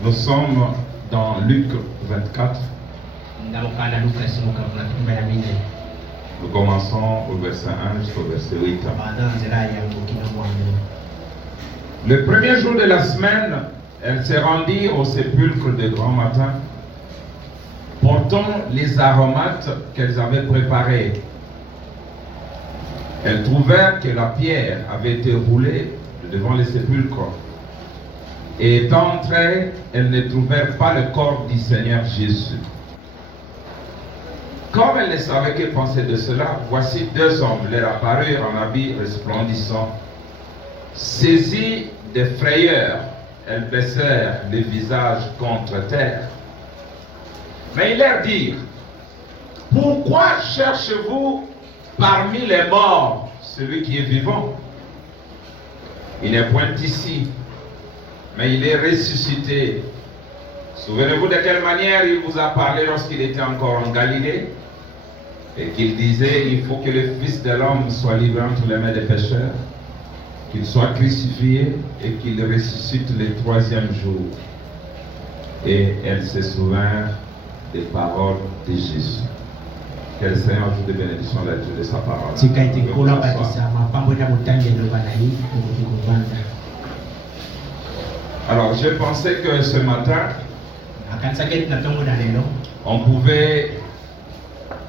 Nous sommes dans Luc 24. Nous commençons au verset 1 jusqu'au verset 8. Le premier jour de la semaine, elle s'est rendue au sépulcre de grand matin, portant les aromates qu'elles avaient préparés. Elles trouvèrent que la pierre avait été roulée devant le sépulcre. Et étant entrées, elles ne trouvèrent pas le corps du Seigneur Jésus. Comme elles ne savaient que penser de cela, voici deux hommes leur apparurent en habits resplendissants. Saisies de frayeur, elles baissèrent les visages contre terre. Mais ils leur dirent: pourquoi cherchez-vous parmi les morts celui qui est vivant? Il n'est point ici, mais il est ressuscité. Souvenez-vous de quelle manière il vous a parlé lorsqu'il était encore en Galilée, et qu'il disait: il faut que le Fils de l'homme soit livré entre les mains des pécheurs, qu'il soit crucifié et qu'il ressuscite le troisième jour. Et elle se souvint des paroles de Jésus. Que le Seigneur ajoute des bénédictions de Dieu de sa parole. Alors, je pensais que ce matin, on pouvait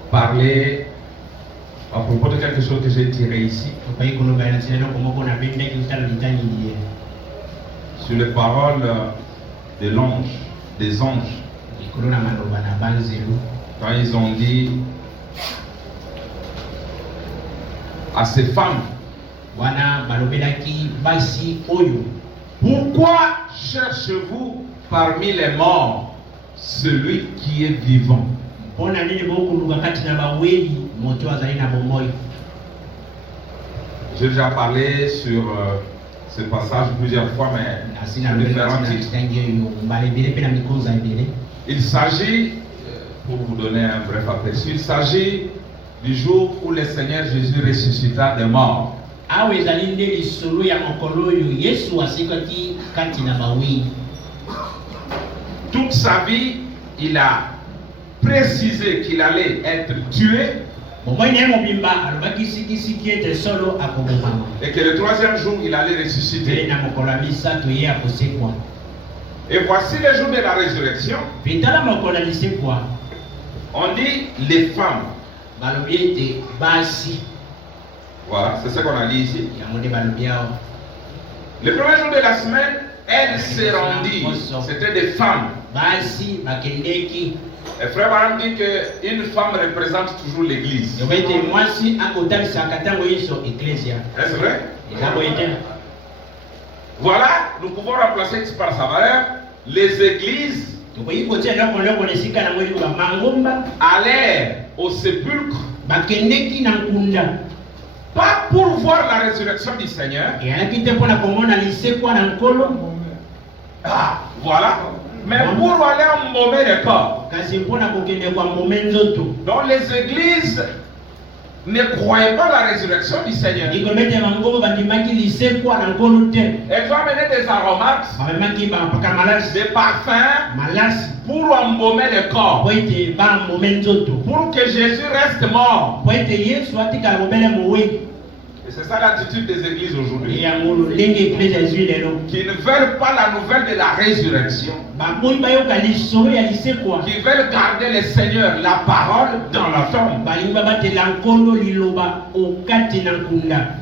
parler à propos de quelque chose que j'ai tiré ici, sur les paroles de l'ange, des anges, quand ils ont dit à ces femmes: pourquoi cherchez-vous parmi les morts celui qui est vivant? J'ai déjà parlé sur ce passage plusieurs fois, mais sur différents titres. Il s'agit, pour vous donner un bref aperçu, il s'agit du jour où le Seigneur Jésus ressuscita des morts. Toute sa vie, il a précisé qu'il allait être tué, et que le troisième jour, il allait ressusciter. Et voici le jour de la résurrection. On dit les femmes. Voilà, c'est ce qu'on a dit ici. Le premier jour de la semaine, elle s'est rendue. C'était des femmes. Et Frère Branham dit qu'une femme représente toujours l'église. Est-ce vrai? Voilà, nous pouvons remplacer par sa valeur. Les églises allèrent au sépulcre, pas pour voir la résurrection du Seigneur. Ah, voilà. Mais pour aller embaumer le corps. Donc les églises ne croyaient pas la résurrection du Seigneur. Elles ont amené des aromates, des parfums pour embaumer le corps, pour que Jésus reste mort. Et c'est ça l'attitude des églises aujourd'hui, qui ne veulent pas la nouvelle de la résurrection, qui veulent garder le Seigneur, la parole, dans la tombe.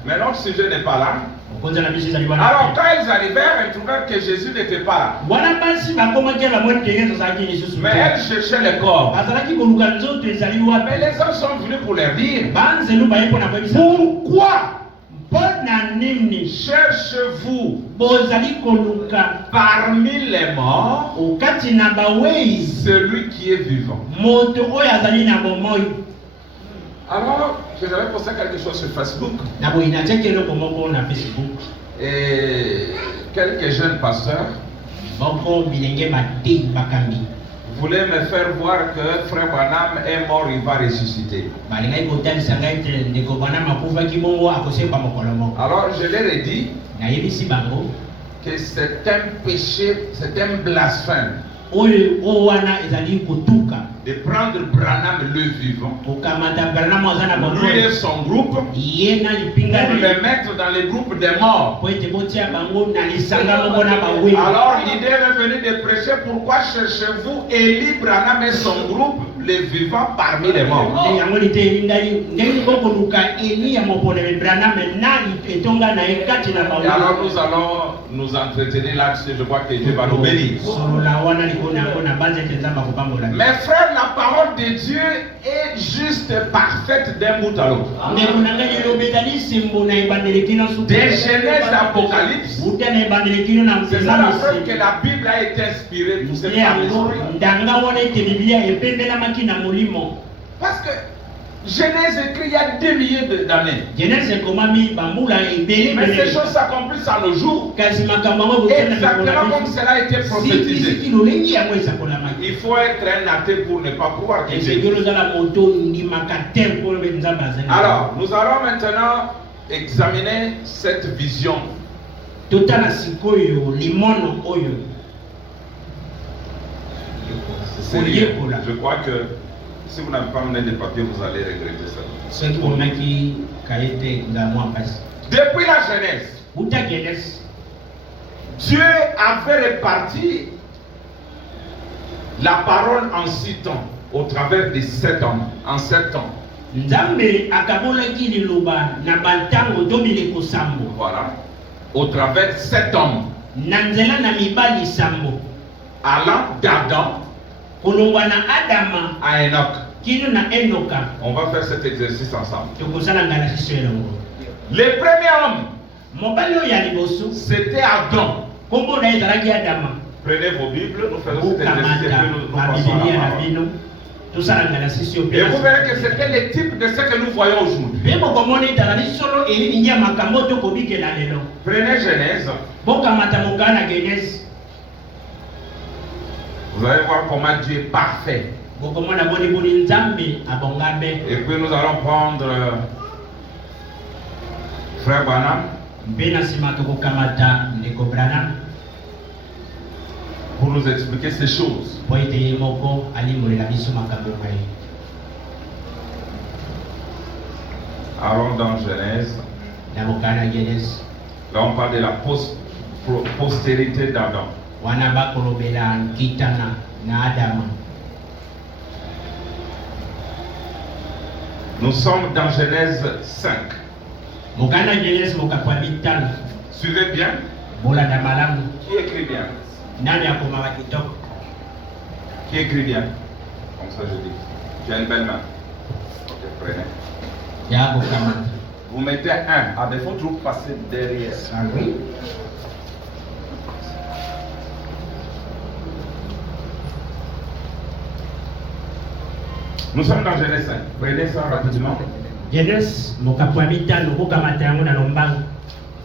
Mais notre sujet n'est pas là. Alors quand ils arrivèrent, ils trouvèrent que Jésus n'était pas là. Mais elles cherchaient le corps. Mais les hommes sont venus pour leur dire: pourquoi cherchez-vous parmi les morts celui qui est vivant? Alors, je vais posté quelque chose sur Facebook. Et quelques jeunes pasteurs voulaient me faire voir que Frère Branham est mort, il va ressusciter. Alors, je leur ai dit que c'est un péché, c'est un blasphème de prendre Branham le vivant, lui et son groupe, pour le mettre dans les groupes des morts. Alors l'idée est venue de prêcher: pourquoi cherchez-vous Eli Branham et son groupe, les vivants parmi les morts? Et alors nous allons nous entretenir là-dessus. Je crois que Dieu va nous bénir. Mes frères, la parole de Dieu est juste parfaite d'un bout à l'autre. Des Genèse d'Apocalypse, c'est ça la preuve que la Bible a été inspirée pour cette parole. Parce que Genèse écrit il y a 2 milliers d'années. Mais ces choses s'accomplissent à nos jours. Exactement comme cela a été prophétisé. Il faut être un athée pour ne pas croire que Dieu. Alors, nous allons maintenant examiner cette vision. Je crois que si vous n'avez pas mené des papiers, vous allez regretter ça. Depuis la Genèse, Dieu avait réparti la parole en 6 temps, au travers de 7 hommes, en 7 ans. Voilà, au travers de 7 hommes. Allant d'Adam à Enoch. On va faire cet exercice ensemble. Le premier homme, c'était Adam. Prenez vos Bibles, nous faisons cet exercice et puis nous passons à la parole. Et vous verrez que c'était le type de ce que nous voyons aujourd'hui. Prenez Genèse. Vous allez voir comment Dieu est parfait. Et puis nous allons prendre Frère Branham pour nous expliquer ces choses. Allons dans Genèse. Là on parle de la postérité d'Adam. Nous sommes dans Genèse 5. Suivez bien. Qui écrit bien? Qui écrit bien? Comme ça je dis. Tu as une belle main. Ok, prenez. Vous mettez 1. À défaut, vous passez derrière. Ah oui. Nous sommes dans Genèse 5. Prenez ça rapidement.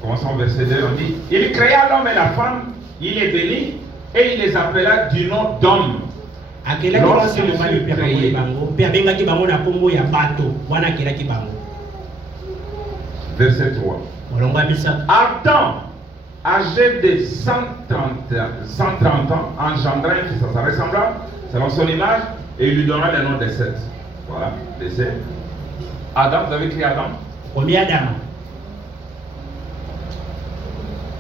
Commençons au verset 2. On dit: il créa l'homme et la femme, il les bénit et il les appela du nom d'homme. Lorsqu'ils furent créés. Verset 3. Adam, âgé de 130 ans, engendra un fils à sa ressemblance, selon son image, et il lui donna le nom de Seth. Voilà, de Seth. Adam, vous avez écrit Adam? Premier Adam.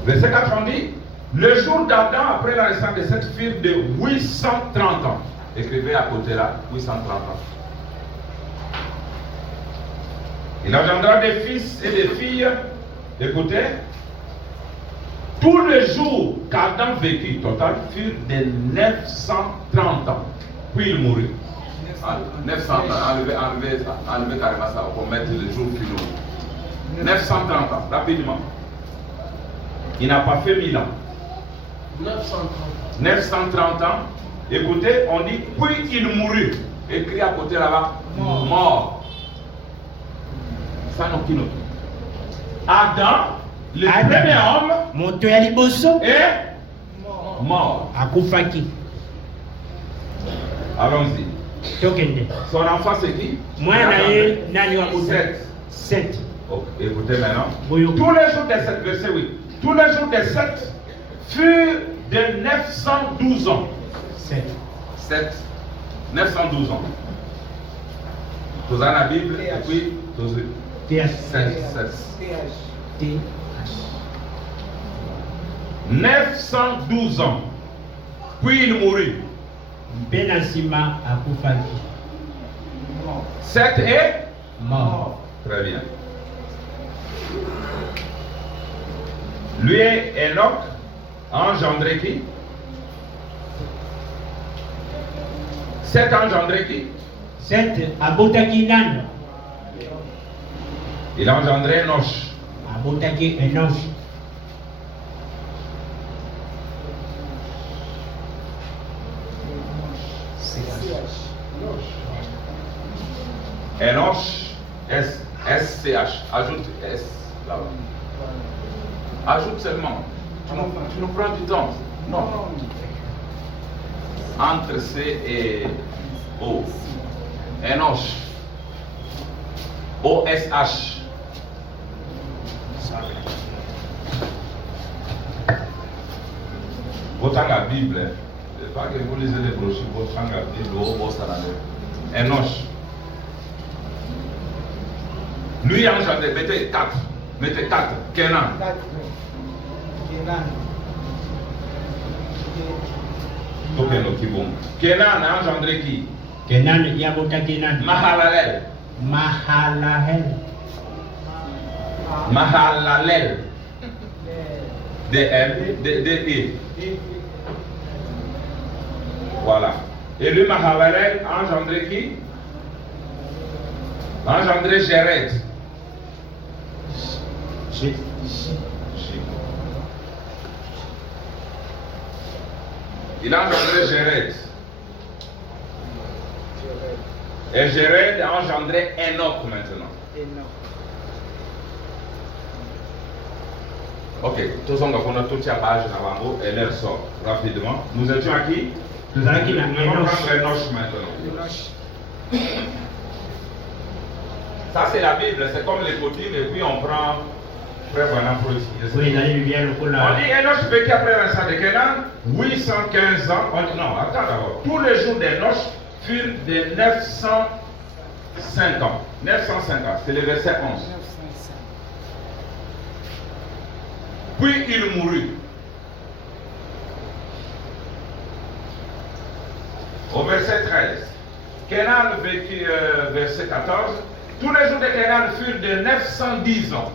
Verset 4, on dit: le jour d'Adam, après la naissance de Seth, fut de 830 ans. Écrivez à côté là, 830 ans. Il engendra des fils et des filles. Écoutez, tous les jours qu'Adam vécut, total, furent de 930 ans. Puis il mourut. 900 ans, enlevez carrément ça, pour mettre le jour finaux. 930 ans, rapidement. Il n'a pas fait 1000 ans. 930 ans. Écoutez, on dit, puis il mourut. Écrit à côté là-bas, mort. Ça n'a aucun autre. Adam, le premier homme, est mort. Allons-y. Son enfant c'est qui? Seth. Okay. Écoutez maintenant. Tous les jours de 7, verset 8. Tous les jours de 7, fut de 912 ans. 7. 912 ans. Vous avez la Bible et puis TH. 912 ans. Puis il mourut. Benasima akufaki. 7 et Mort. Très bien. Lui et Enoch a engendré qui? 7 a engendré qui? 7 abotaki nano. Il a engendré Enoch. Abotaki Enoch. Enoch, S-C-H. Ajoute S là-bas. Ajoute seulement. Tu nous prends du temps. Non. Entre C et O. Enoch. O-S-H. Autant la Bible. C'est pas que vous lisez les brochures, autant la Bible, Enoch. Lui a engendré, mettez 4. Mettez 4. Kenan. Kenan a engendré qui? Kenan yabotaki nano. Mahalalel. Mahalalel. D-E. Voilà. Et lui, Mahalalel, a engendré qui? A engendré Jéred. Il a engendré Jéred. Et Jéred a engendré Enoch maintenant. Ok, tous on a tout à page avant et elle sort rapidement. Nous étions à qui? Nous allons prendre Enoch maintenant. Ça c'est la Bible, c'est comme les cotiles et puis on prend Frère Branham pour expliquer ça. On dit Enoch vécut après l'instant de Kenan 815 ans. Non, attends d'abord. Tous les jours d'Enoch furent de 905 ans. 905 ans, c'est le verset 11. Puis il mourut. Au verset 13. Kenan vécut, verset 14. Tous les jours de Kenan furent de 910 ans.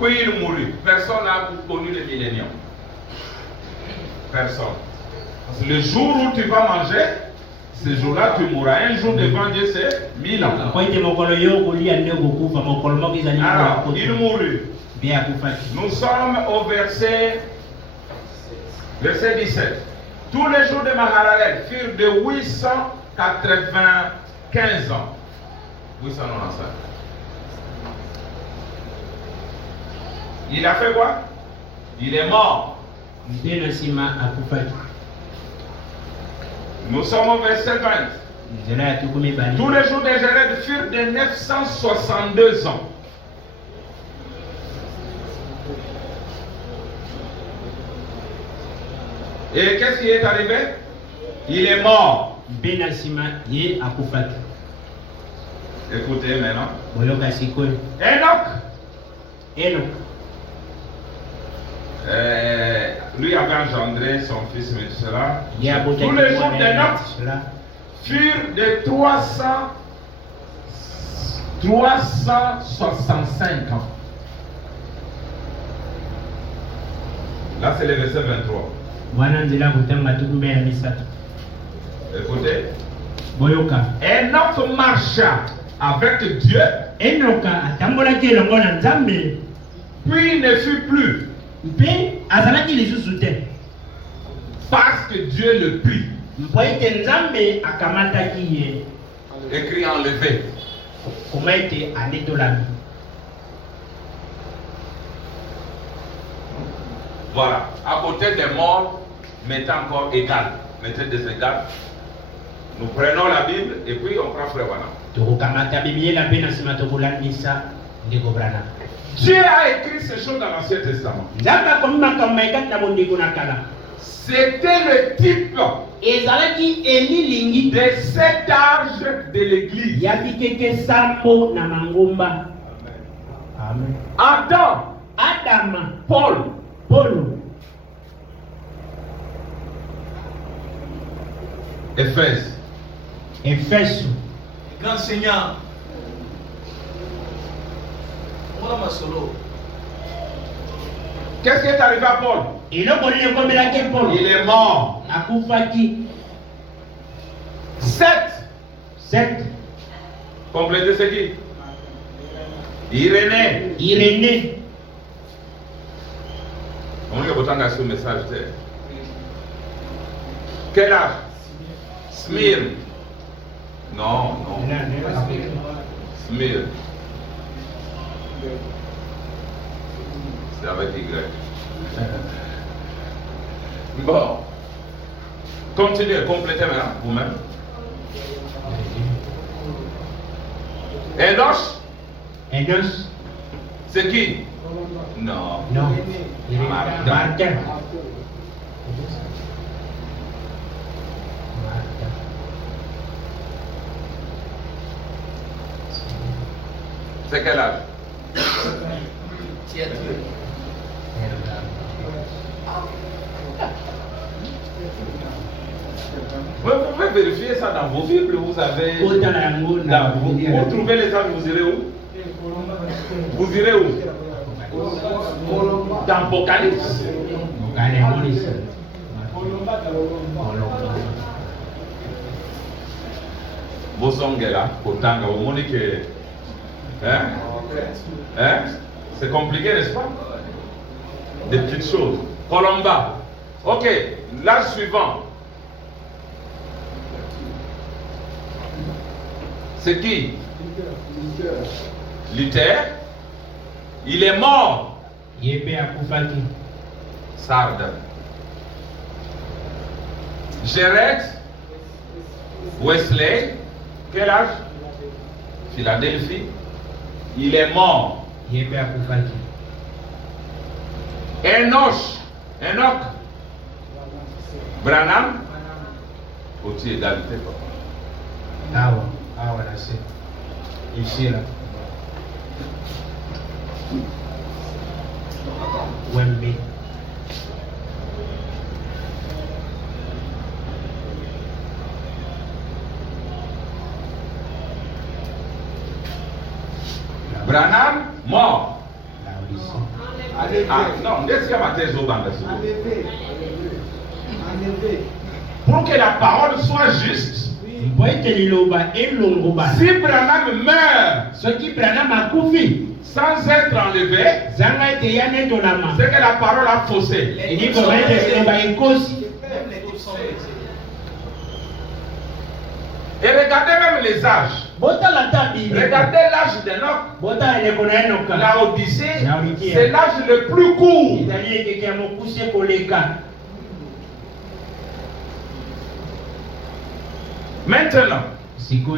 Puis il mourut. Personne n'a connu le millénium. Personne. Parce que le jour où tu vas manger, ce jour-là tu mourras. Un jour devant Dieu, c'est 1000 ans. Alors, il mourut. Nous sommes au verset 17. Tous les jours de Mahalalel furent de 895 ans. 895. Il a fait quoi? Il est mort. Nous sommes au verset 20. Tous les jours de Jéred furent de 962 ans. Et qu'est-ce qui est arrivé? Il est mort. Écoutez maintenant. Enoch. Lui avait engendré son fils Métusela. Tous les jours d'Enoch furent de 365 ans. Là, c'est le verset 23. Écoutez. Enoch marcha avec Dieu. Puis il ne fut plus. Parce que Dieu le prit. Écrit enlevé. Voilà. À côté des morts, mettez encore égal. Mettez des égales. Nous prenons la Bible et puis on prend Frère Branham. Dieu a écrit ces choses dans l'Ancien Testament. C'était le type des 7 âges de l'Église. Adam, Paul, Éphèse. Grand Seigneur. Qu'est-ce qui est arrivé à Paul? Il est mort. 7. Complétez ce qui? Irénée. On va vous ce message. Quel âge? Smyrne. Non. Smyrne. C'est avec Y. Bon. Continuez, complétez maintenant, vous-même. Enoch. C'est qui? Non. Martin. C'est quel âge? Vous pouvez vérifier ça dans vos Bibles. Vous avez. Vous trouvez les âges, vous irez où? Vous irez où? Dans Apocalypse. Bosongela, Kotanga, au Monique. C'est compliqué, n'est-ce pas? Des petites choses. Colomba. Ok, l'âge suivant. C'est qui? Luther. Il est mort. Sardes. Jared. Wesley. Quel âge? Philadelphie. Il est mort. Enoch. Branham. Aussi égalité. Là, c'est ici là. Wemby. Branham mort. Non, pour que la parole soit juste, si Branham meurt sans être enlevé, c'est que la parole a faussé. Et regardez même les âges. Regardez l'âge d'Enoch. La Odyssée, c'est l'âge le plus court. Maintenant, si vous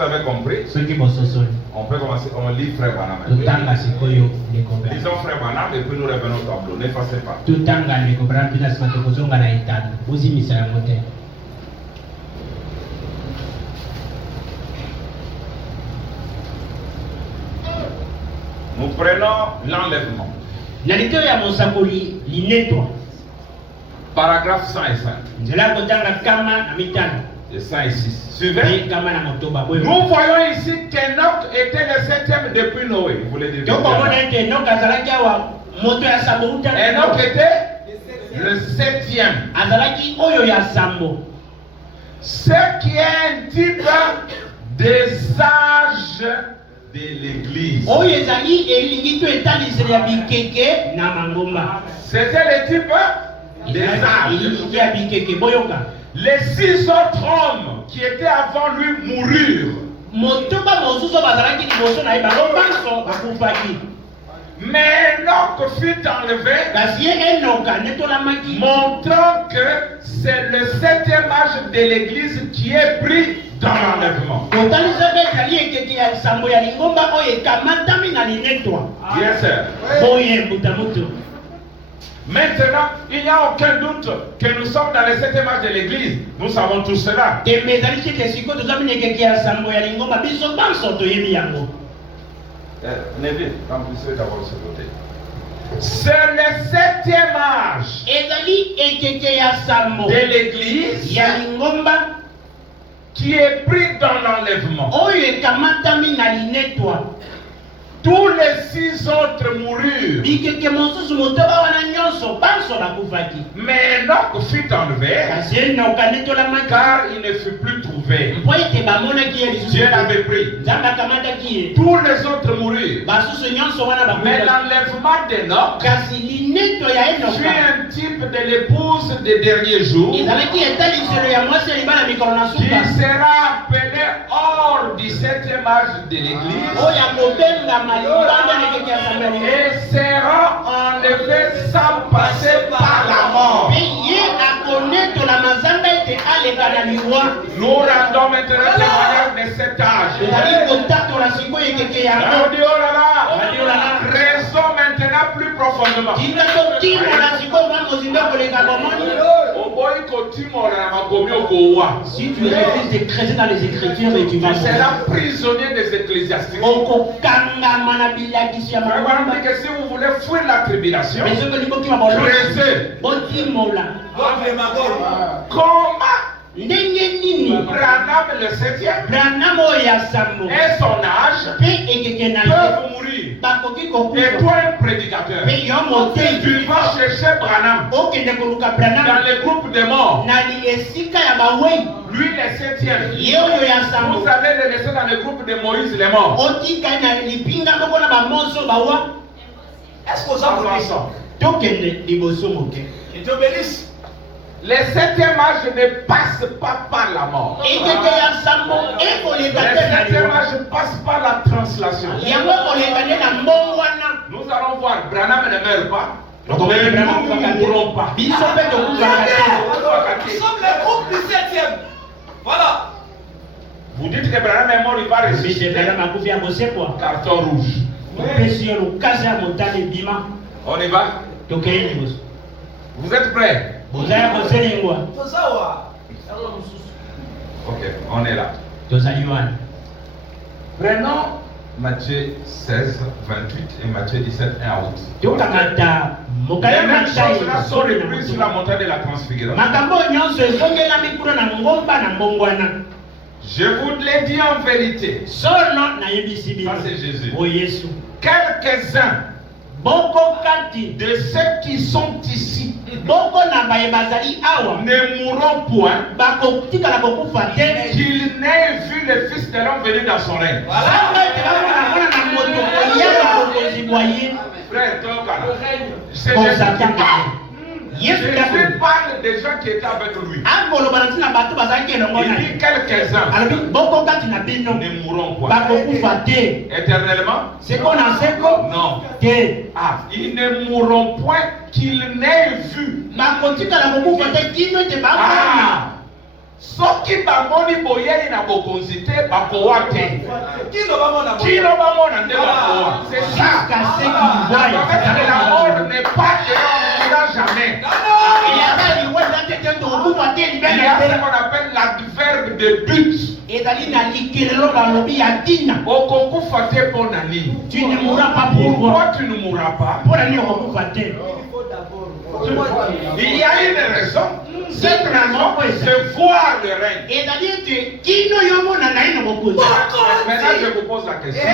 avez compris, on peut commencer, on lit Frère Branham. Disons Frère Branham et puis nous revenons au tableau. N'effacez pas. Nous prenons l'enlèvement. Paragraphe 105. Et 106. Suivez. Nous voyons ici qu'Enoch était le 7e depuis Noé. Vous voulez dire Enoch était le 7e. Ce qui est un type des âges de l'Église. C'était le type des âges. Les 6 autres hommes qui étaient avant lui moururent. Mais Enoch fut enlevé, montrant que c'est le 7e âge de l'Église qui est pris dans l'enlèvement. Yes, sir. Maintenant, il n'y a aucun doute que nous sommes dans les 7e âge de l'église. Nous savons tout cela. Neville, remplissez d'abord ce côté. C'est le 7e âge de l'église qui est pris dans l'enlèvement. Tous les 6 autres moururent. Mais Enoch fut enlevé car il ne fut plus trouvé. Dieu l'avait pris. Tous les autres moururent. Mais l'enlèvement d'Enoch fut un type de l'épouse des derniers jours qui sera appelée hors du 7e âge de l'église. Et sera enlevé sans passer par la mort. Nous rendons maintenant témoignage de cet âge. On dit oh là là, raison maintenant plus profondément. Si tu refuses de creuser dans les Écritures, mais tu vas mourir. C'est la prisonnier des ecclésiastiques. Si vous voulez fuir la tribulation, creusez. Comment Branham le 7e et son âge peuvent mourir. Et toi, un prédicateur, tu vas chercher Branham dans le groupe des morts. Lui, le 7e. Vous allez le laisser dans le groupe de Moïse, les morts. Est-ce qu'on s'en Que Dieu bénisse. Le 7e âge ne passe pas par la mort. Le 7e âge passe par la translation. Nous allons voir, Branham ne meurt pas. Mais nous ne mourrons pas. Nous sommes le groupe du 7e. Voilà. Vous dites que Branham est mort, il va ressusciter. Carton rouge. On y va? Vous êtes prêts? Ok, on est là. Prenons Matthieu 16, 28 et Matthieu 17, 1 à 8. Les mêmes choses là sont reprises sur la montagne de la transfiguration. Je vous l'ai dit en vérité. Ça c'est Jésus. Quelques-uns de ceux qui sont ici ne mourront point qu'ils n'aient vu le Fils de l'homme venir dans son règne. Frère, c'est Jésus parle des gens qui étaient avec lui. Il dit quelques-uns ne mourront point. Éternellement? Non. Ah, ils ne mourront point qu'ils n'aient vu. Ah. Soki bamoni boyeli na bokonzi te bakowa te. Kino bamona nde bakowa. C'est ça. La mort n'est pas que l'on ne mourra jamais. Il y a ce qu'on appelle l'adverbe de but. Okokufa te ponani. Tu ne mourras pas pour pourquoi tu ne mourras pas? Il y a une raison. Cette raison, c'est voir le règne. Maintenant, je vous pose la question.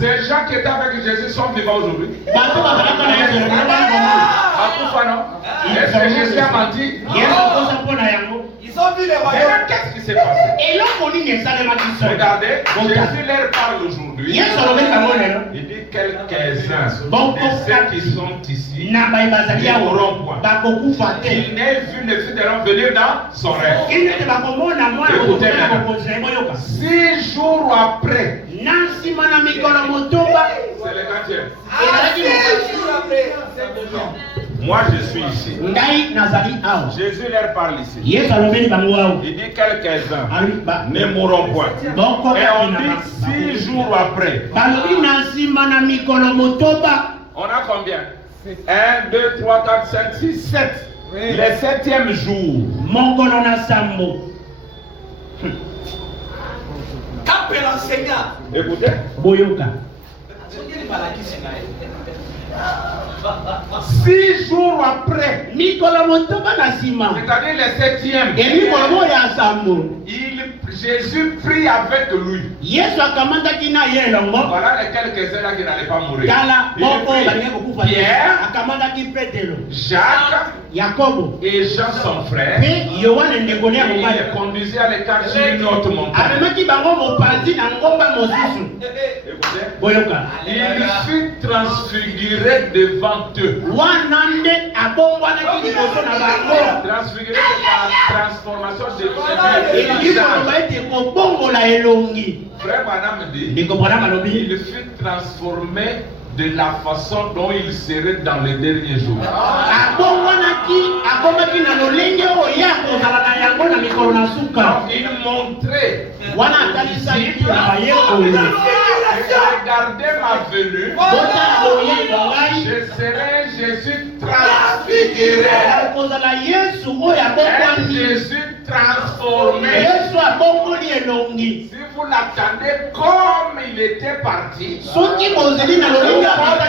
Ces gens qui étaient avec Jésus sont vivants aujourd'hui? Est-ce que Jésus a menti? Ils ont vu les royaumes. Qu'est-ce qui s'est passé? Regardez, Jésus leur parle aujourd'hui. Il dit quelques-uns de ceux qui sont ici ne mourront point. Il n'est vu le Fils de l'homme venir dans son rêve. Écoutez maintenant. 6 jours après, c'est le 20e. Ah, 6 jours après. Moi je suis ici. Ngai nazali awa. Jésus leur parle ici. Yesu alobeli bango awa. Il dit quelques-uns Aliba. ne mourront point. Boko Et on dit 6 jours après. Balobi na nsima na mikolo motoba. On a combien? 1, 2, 3, 4, 5, 6, 7. Oui. Le 7e jour. Mokolo na sambo. Quand peut l'enseignant? Écoutez. Boyoka. 6 jours après. Mikolo motoba na nsima. C'est-à-dire le 7e. Et mikolo ya sambo. Jésus prie avec lui. Yesu akamandaki na ye elongo. Voilà les quelques-uns là qui n'allaient pas mourir. Tala Il moko prie. balingi kokufa. Pierre, Akamandaki Petelo. Jacques Yakobo. et Jean son frère. Pe Yohane ndeko Et ya il mobali. les conduisit à l'écart sur une autre montagne. Amemaki bango mopanzi na ngomba mosusu. Écoutez. Boyoka. Il fut transfiguré devant eux. Wana nde abongwanaki liboso na bango. Transfiguré de la transformation de Elingi koloba ete kobongola elongi. Frère Branham dit, Ndeko Branham alobi. il fut transformé de la façon dont il serait dans les derniers jours. Abongwanaki akomaki na lolenge oyo akozala na yango na mikolo na suka. Donc il montrait, Wana atalisaki na bayekoli. regardez ma venue, Bota boye bongai. je serai Jésus transfiguré. Akozala Yesu oyo Un abongwani. Jésus transformé. Yesu abongoli elongi. Si vous l'attendez comme il était parti, Soki bozeli na lolenge comme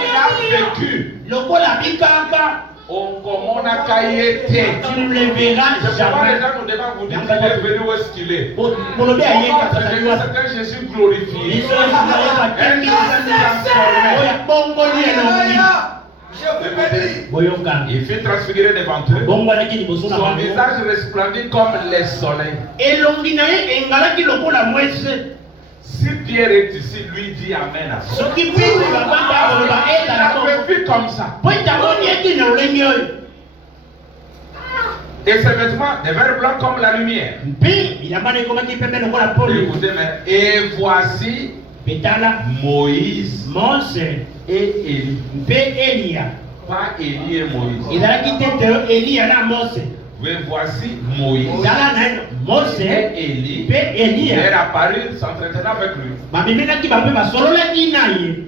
il a vécu, lokola bikaka. comme on a caillé. Tu ne le verras C'est pourquoi les jamais. gens nous demandent, vous dites qu'il est venu, où est-ce qu'il est? Bolobi Comment ayeka c'est kazaliwa. un Jésus glorifié? Yesu ayeba kemi oyo abongoli elongi. Je vous bénis. Boyoka. Il fut transfiguré devant eux. Bongwanaki liboso na Son bango. visage resplendit comme le soleil. Elongi na ye engalaki lokola mwese. Si Pierre est ici, lui dit Amen à ça. Soki Petro babanga koloba Il ezala bongo. avait vu comme ça. Po etamoni ete na lolenge oyo. Et ses vêtements, des verres blancs comme la lumière. Mpe bilamba na ekomaki pembe lokola polo. Écoutez, mais, et voici Petala Moïse Mose et Élie. mpe Elia. Pas Élie et Moïse. Ezalaki tete Elia na Mose. Mais voici Moïse Ezala na Mose et Élie. mpe Elia. Ils apparurent s'entretenant avec lui. Babimenaki bampe basololaki na ye.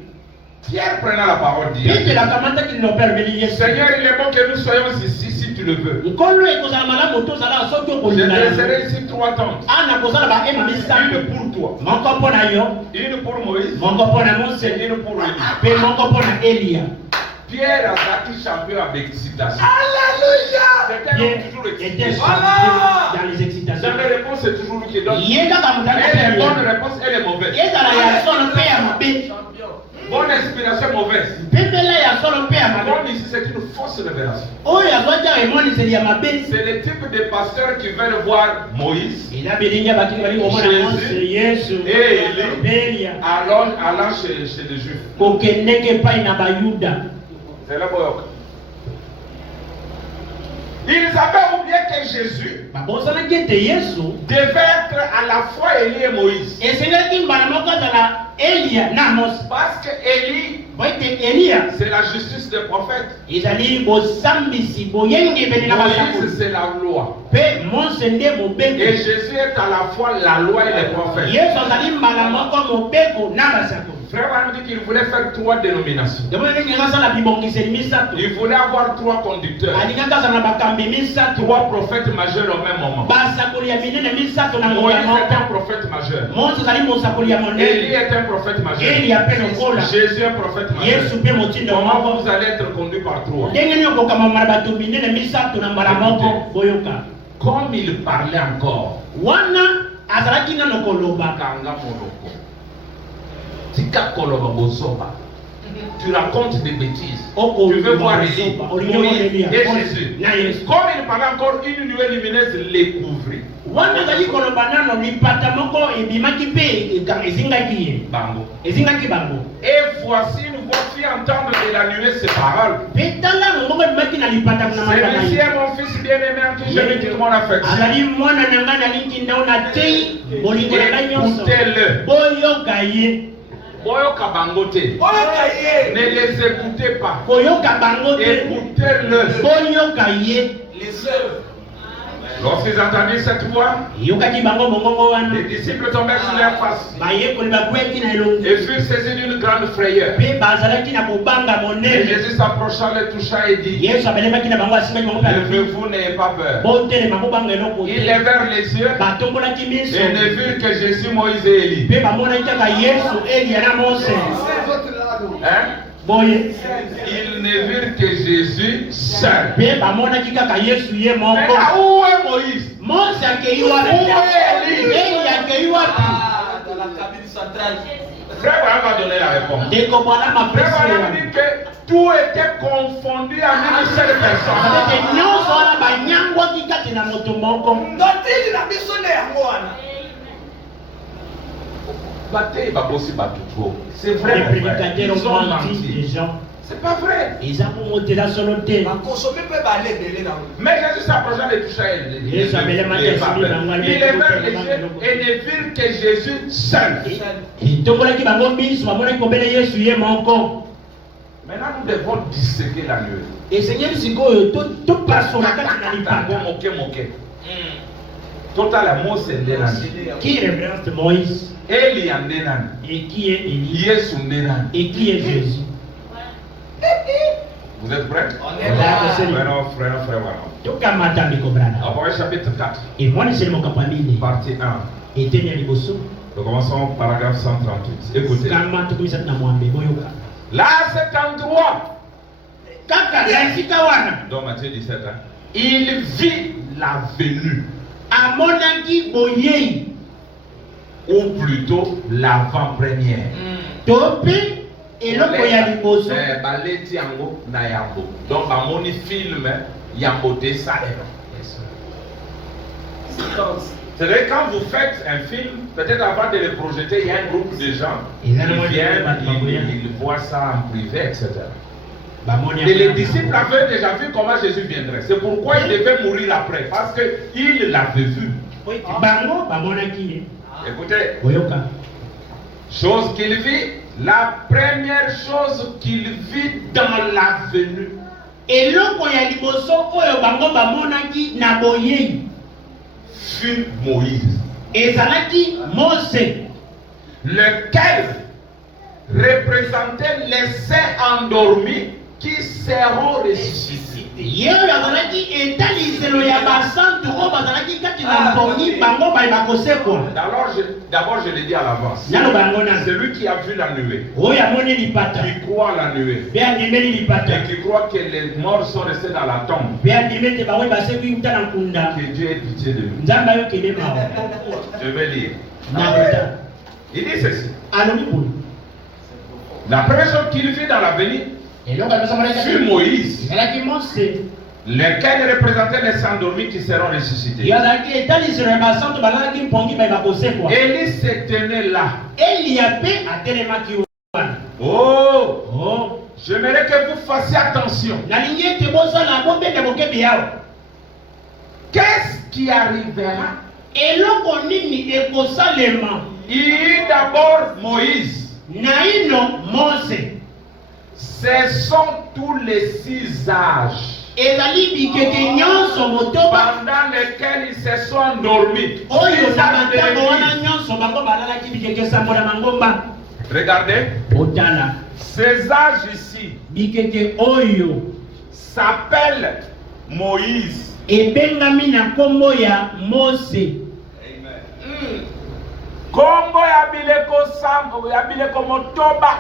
Pierre prenant la parole dit, Petelo akamandaki liloba alobeli Yesu. Seigneur, il est bon que nous soyons ici si tu le veux. Nkolo ekozala malamu tozala soki Je okolinga yango. laisserai ici 3 tentes. Ana kozala bahema Une misato. pour toi, Moko mpo na yo, une pour Moïse moko mpo na Mose, et une pour Élie. mpe moko mpo na Elia. Pierre a battu champion avec excitation. Alléluia. C'est un homme Pierre toujours était excité. champion dans les excitations. Jamais réponse, c'est toujours lui qui donne. Ye kaka moto Et les akataki bonnes ye. réponses et les mauvaises. Ezala ya solo mpe ya mabe. Bonne inspiration, mauvaise. Pembela ya solo mpe ya mabe. Comme ici, c'est une fausse révélation. Oyo azwaki awa emoniseli ya mabe. C'est le type de pasteur qui veulent voir Moïse Ela belingi abakini balingi komona Mose, Yesu, et mpe Élie Elia. allant chez les Juifs. Kokendeke epai na bayuda. C'est là boyoka. Ils avaient oublié que Jésus Babosana ete Yesu devait être à la fois Élie et Moïse. esengaki mbala moko azala Elia na Mose. Parce que Élie, Po ete Elia c'est la justice des prophètes. ezali bosambisi boyengebeli na basakoli. Moïse, c'est la loi. Mpe Mose nde Et mobeko. Jésus est à la fois la loi et les prophètes. Yesu azali mbala moko mobeko na basakoli. Frère Branham dit qu'il voulait faire 3 dénominations. Demoni ndenge asala bibongiseli misato. Il voulait avoir 3 conducteurs, Alingaki azala na bakambi misato. 3 prophètes majeurs au même moment. Basakoli ya minene misato na Moïse ngoma est un moko. prophète majeur. Mose azali mosakoli ya Élie monene. est un prophète majeur. Elia mpe lokola. Jésus est un prophète majeur. Yesu mpe motindo Comment moko. vous allez être conduit par 3? Ndenge nini okokamama na bato minene misato na mbala moko boyoka. Comme il parlait encore, Wana azalaki nano koloba. Kanga Moroko. Tika Koloba Bosoba. Tu racontes des bêtises. Tu veux voir Élie, Moïse et Jésus. Na Yesu. Comme il parlait encore, une nuée lumineuse les couvrit. Wana azali koloba nano lipata moko ebimaki mpe ezingaki ye. Bango. Ezingaki bango. Et voici une voix qui entend de la nuée ces paroles. Mpe tala moko ebimaki na lipata na makala Celui-ci ye. est mon fils bien-aimé en qui j'ai mis toute mon affection. Azali mwana na ngai nalingi ndao na tei bolingo na ngai nyonso. Écoutez-le. Boyoka ye. Boyoka bangote. Oyoka ye. Ne les écoutez pas. Koyoka bango te. Écoutez-le. Boyoka ye. Les œuvres. Lorsqu'ils entendirent cette voix, Yokaki bango mongongo wana. les disciples tombèrent sur leur face Bayekoli bakweki na elongi. et furent saisis d'une grande frayeur. Pe bazalaki na kobanga Et monene. Jésus s'approcha, les toucha et dit, Yesu abelemaki na bango asimaki bango pe alobi. levez-vous, n'ayez pas peur. Botelema kobanga eloko Ils te. levèrent les yeux Batombolaki miso. et ne virent que Jésus, Moïse et Élie. Pe bamonaki kaka Yesu, Eliya na Mose. Hein? Boye. Ils ne virent que Jésus seul. Pe bamonaki kaka Yesu ye moko. Maintenant, où est Moïse? Mose akei wapi? Eliya akei wapi? Ah, dans la cabine centrale. Frère Abraham va donner la réponse. Ndeko bwana Frère mapesi Abraham wana. dit que tout était confondu en une seule personne. Ate nyonso wana banyangwaki kati na moto moko. Ndotili na biso ne yango wana. Baté va aussi battre trop. C'est Les vrai. Mon frère. prédicateurs Ils ont ont menti les menti. gens. C'est pas vrai. Eza komotela solo te. Bakosome pe bale ebele na ngo. Mais Jésus s'approcha de toucha et Yesu abelemaki asimbi bango, il alobaki levèrent les koteka yeux bango. et ne virent que Jésus seul. Etombolaki bango miso bamonaki kobela Yesu ye moko. Maintenant, nous devons disséquer la nuée. Esengeli sikoyo topasola kati na lipaka. Moke. Total amour, c'est ndenani. Qui représente Moïse Eli ya ndenani. et qui est Élie Yesu ndenani. et qui est Jésus. Vous êtes prêts? On est là. Frère, voilà. Tokamata ndeko brana. Apocalypse chapitre 4, Emoniseli mokambo ya minei. partie 1. Eteni ya liboso. Nous commençons au paragraphe 138. Écoutez. Kama tokomisaki na mwambe boyoka. Là, à cet endroit, Kaka na esika wana. dans Matthieu 17, hein, il vit la venue, Amonaki boyei. ou plutôt l'avant-première. To mpe eloko ya liboso. Baleti yango na yambo. Donc, bamoni film yambo te salema. C'est-à-dire quand vous faites un film, peut-être avant de le projeter, il y a un groupe de gens qui viennent, ils voient ça en privé, etc. Et les disciples avaient déjà vu comment Jésus viendrait. C'est pourquoi il devait mourir après, parce qu'ils l'avaient vu. Bango bamonaki. Écoutez, Boyoka. chose qu'il vit, la première chose qu'il vit dans la venue, Eloko ya liboso oyo bango bamonaki na boyei. fut Moïse, Ezalaki Mose. lequel représentait les saints endormis qui seront ressuscités. Yeyo azalaki etaliselo ya basantu oyo bazalaki kati na mpongi bango baye bakosekwa. D'abord, je l'ai dit à l'avance. Naloba yango nani? Celui qui a vu la nuée, Oyo amoni lipata. qui croit à la nuée, Mpe andimeli lipata. et qui croit que les morts sont restés dans la tombe, Mpe andimi ete bango baseki kuta na nkunda. que Dieu ait pitié de lui. Nzambe ayokende mawa. Je vais lire. Na kota. Il dit ceci. Alobi pulu. La première chose qu'il vit dans l'avenir Eloko ya biso monaki. fut Moïse, Ezalaki Mose. lequel représentait les endormis qui seront ressuscités. Yo azalaki etaliselo ya basantu bazalaki mpongi baye bakosekwa. Élie se tenait là. Eliya mpe atelemaki wana. Oh, Oh. j'aimerais que vous fassiez attention. Nalingi ete bozala bobende bokebi yawo. Qu'est-ce qui arrivera? Eloko nini ekosalema? Il y eut d'abord Moïse. Naino Mose. Ce sont tous les 6 âges Ezali bikeke nyonso motoba. pendant lesquels ils se sont endormis. Oyo 6 na âges de bantango wana l'Église. nyonso bango balalaki bikeke sambo na mangomba. Regardez, Otala. ces âges ici Bikeke oyo s'appellent Moïse. ebengami na kombo ya Mose. Kombo ya bileko sambo ya bileko motoba.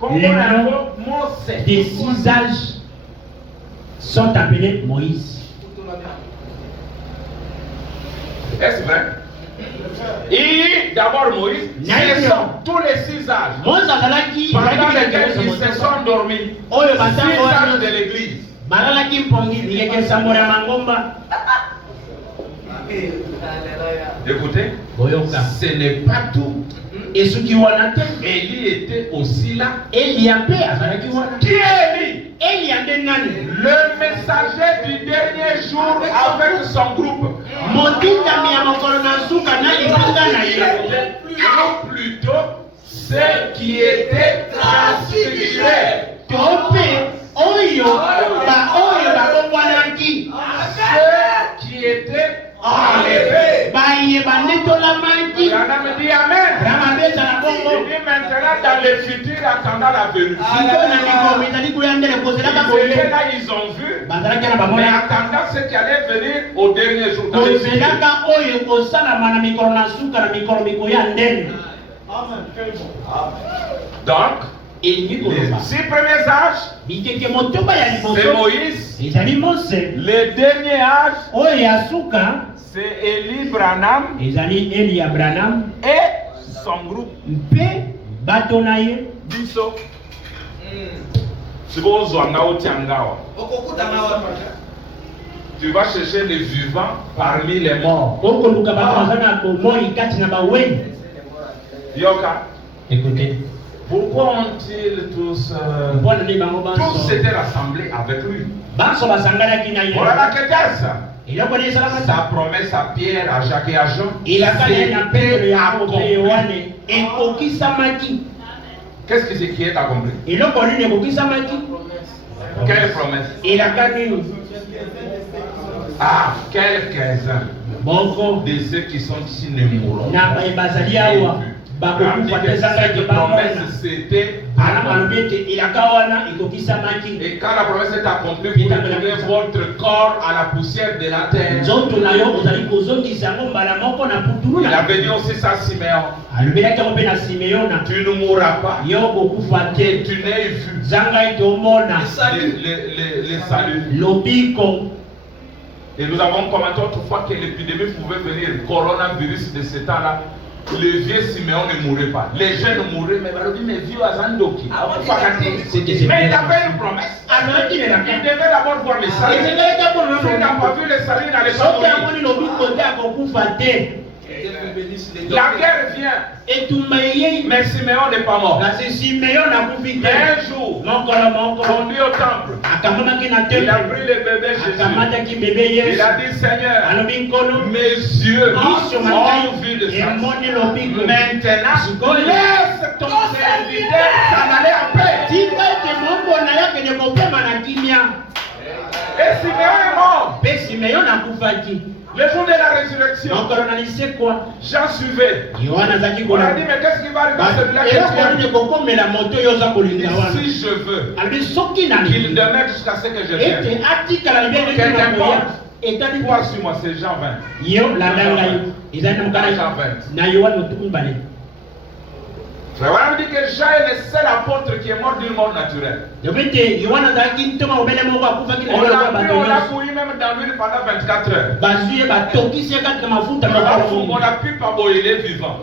Kombo Les ya noms Mose. des 6 âges sont appelés Moïse. Est-ce vrai? Et d'abord Moïse, ce sont tous les 6 âges Mose azalaki pendant lesquels ils se sont endormis. oyo 6 batango âges wana de l'église. balalaki mpongi bikeke sambo na mangomba. Écoutez, Boyoka. ce n'est pas tout. Esuki wana te. Élie était aussi là. Eliya mpe azalaki wana. Qui est Élie? Eliya nde nani? Le messager du dernier jour avec son groupe. Motindami ya mokolo na suka na libanga na ye. Ou plutôt ceux qui étaient transfigurés, tope oyo bakongwanaki ceux qui étaient enlevés. baye bandetolamaki Branham dit Amen. rama beza na Il bongo dit maintenant dans le futur, attendant la venue. sikoyo na mikolo ezali koyandele kozelaka Ils étaient koye là, ils ont vu. bazalaki na Mais bamona attendant ce qui allait venir au dernier jour. Dans le futur. kozelaka oyo kosalama na mikolo na suka na mikolo mikoya ndenge Donc, elingi koloba les 6 premiers âges, bikeke motoba ya c'est liboso Moïse. ezali mose Le dernier âge, oyo ya suka c'est Eli Branham ezali eli ya branham et son groupe. mpe bato na ye Biso. Tu vas au Zouangaou Tiangawa. okokutana wapi? Tu vas chercher les vivants parmi les morts. okoluka bato baza na bomoi kati na baweni Yoka. ekote Pourquoi ont-ils tous mpona nde bango tous banso s'étaient rassemblés avec lui? banso basanganaki na ye Voilà que ça. eloko nde esalaka Sa promesse à Pierre, à Jacques et à Jean. elaka na ye na petelo c'était yakobo mpe accompli. yohane ekokisamaki Qu'est-ce que c'est qui est accompli? eloko nini ekokisamaki Quelle promesse? elaka nini Ah, quelques-uns moko de ceux qui sont ici ne mourront na pas. bazali awa bakokufa te ezalaki Cette bamona promesse c'était ana balobi ete elaka wana ekokisamaki et quand la promesse est accomplie, vous retournez votre corps à la poussière de la terre. nzoto na yo ozali kozongisa yango mbala moko na putulu Il na avait dit aussi ça à Siméon. alobelaki yango mpe na simeona Tu ne mourras pas. yo kokufa Et te tu n'es vu zanga ete omona les saluts. lobiko Et nous avons commenté autrefois que l'épidémie pouvait venir, coronavirus de ce temps-là. Le vieux Siméon ne mourait pas. Les jeunes mouraient, mais mes vieux Azandoki. Mais il avait une promesse. Il devait d'abord voir les saluts. S'il n'a pas vu les saluts, il n'allait pas soki mourir. amoni lobiko te akokufa te La guerre vient, etumba eyei mais Siméon n'est pas mort. kasi simeon akufi Mais te un jour, mokolo moko conduit au temple, akamonaki na il a temple pris le bébé Jésus. akamataki bebe Il yesu a dit, Seigneur, alobi nkolo mes yeux biso ont matai vu le sang. emoni lobiko Maintenant, laisse ton serviteur s'en aller en paix. tika ete mobona yakende kopema na kimia Et Siméon est mort. mpe simeon akufaki Le jour de la résurrection, mokolo na lisekwa Jean suivait. yohana azaki On a kola dit, mais qu'est-ce qui va arriver à celui-là qui eloko est nini kokomela moto oyo oza kolinga wana Si je veux alobi soki qu'il nalingi demeure jusqu'à ce que je vienne. ete atikala libele Quelqu'un koya porte. etali Toi, suis-moi, c'est Jean 20. yo landa ngai ezali na mokala na yohana motuku mibale Frère Branham dit que Jean est le seul apôtre qui est mort d'une mort naturelle. lobi ete yohana azalaki ntoma obele moko akufaki na On eloko l'a ya bato pu, on l'a nyonso fouillé même dans l'huile pendant 24 heures. bazwi ye batokisi ye kati na mafuta On a pu pas boire, il est vivant.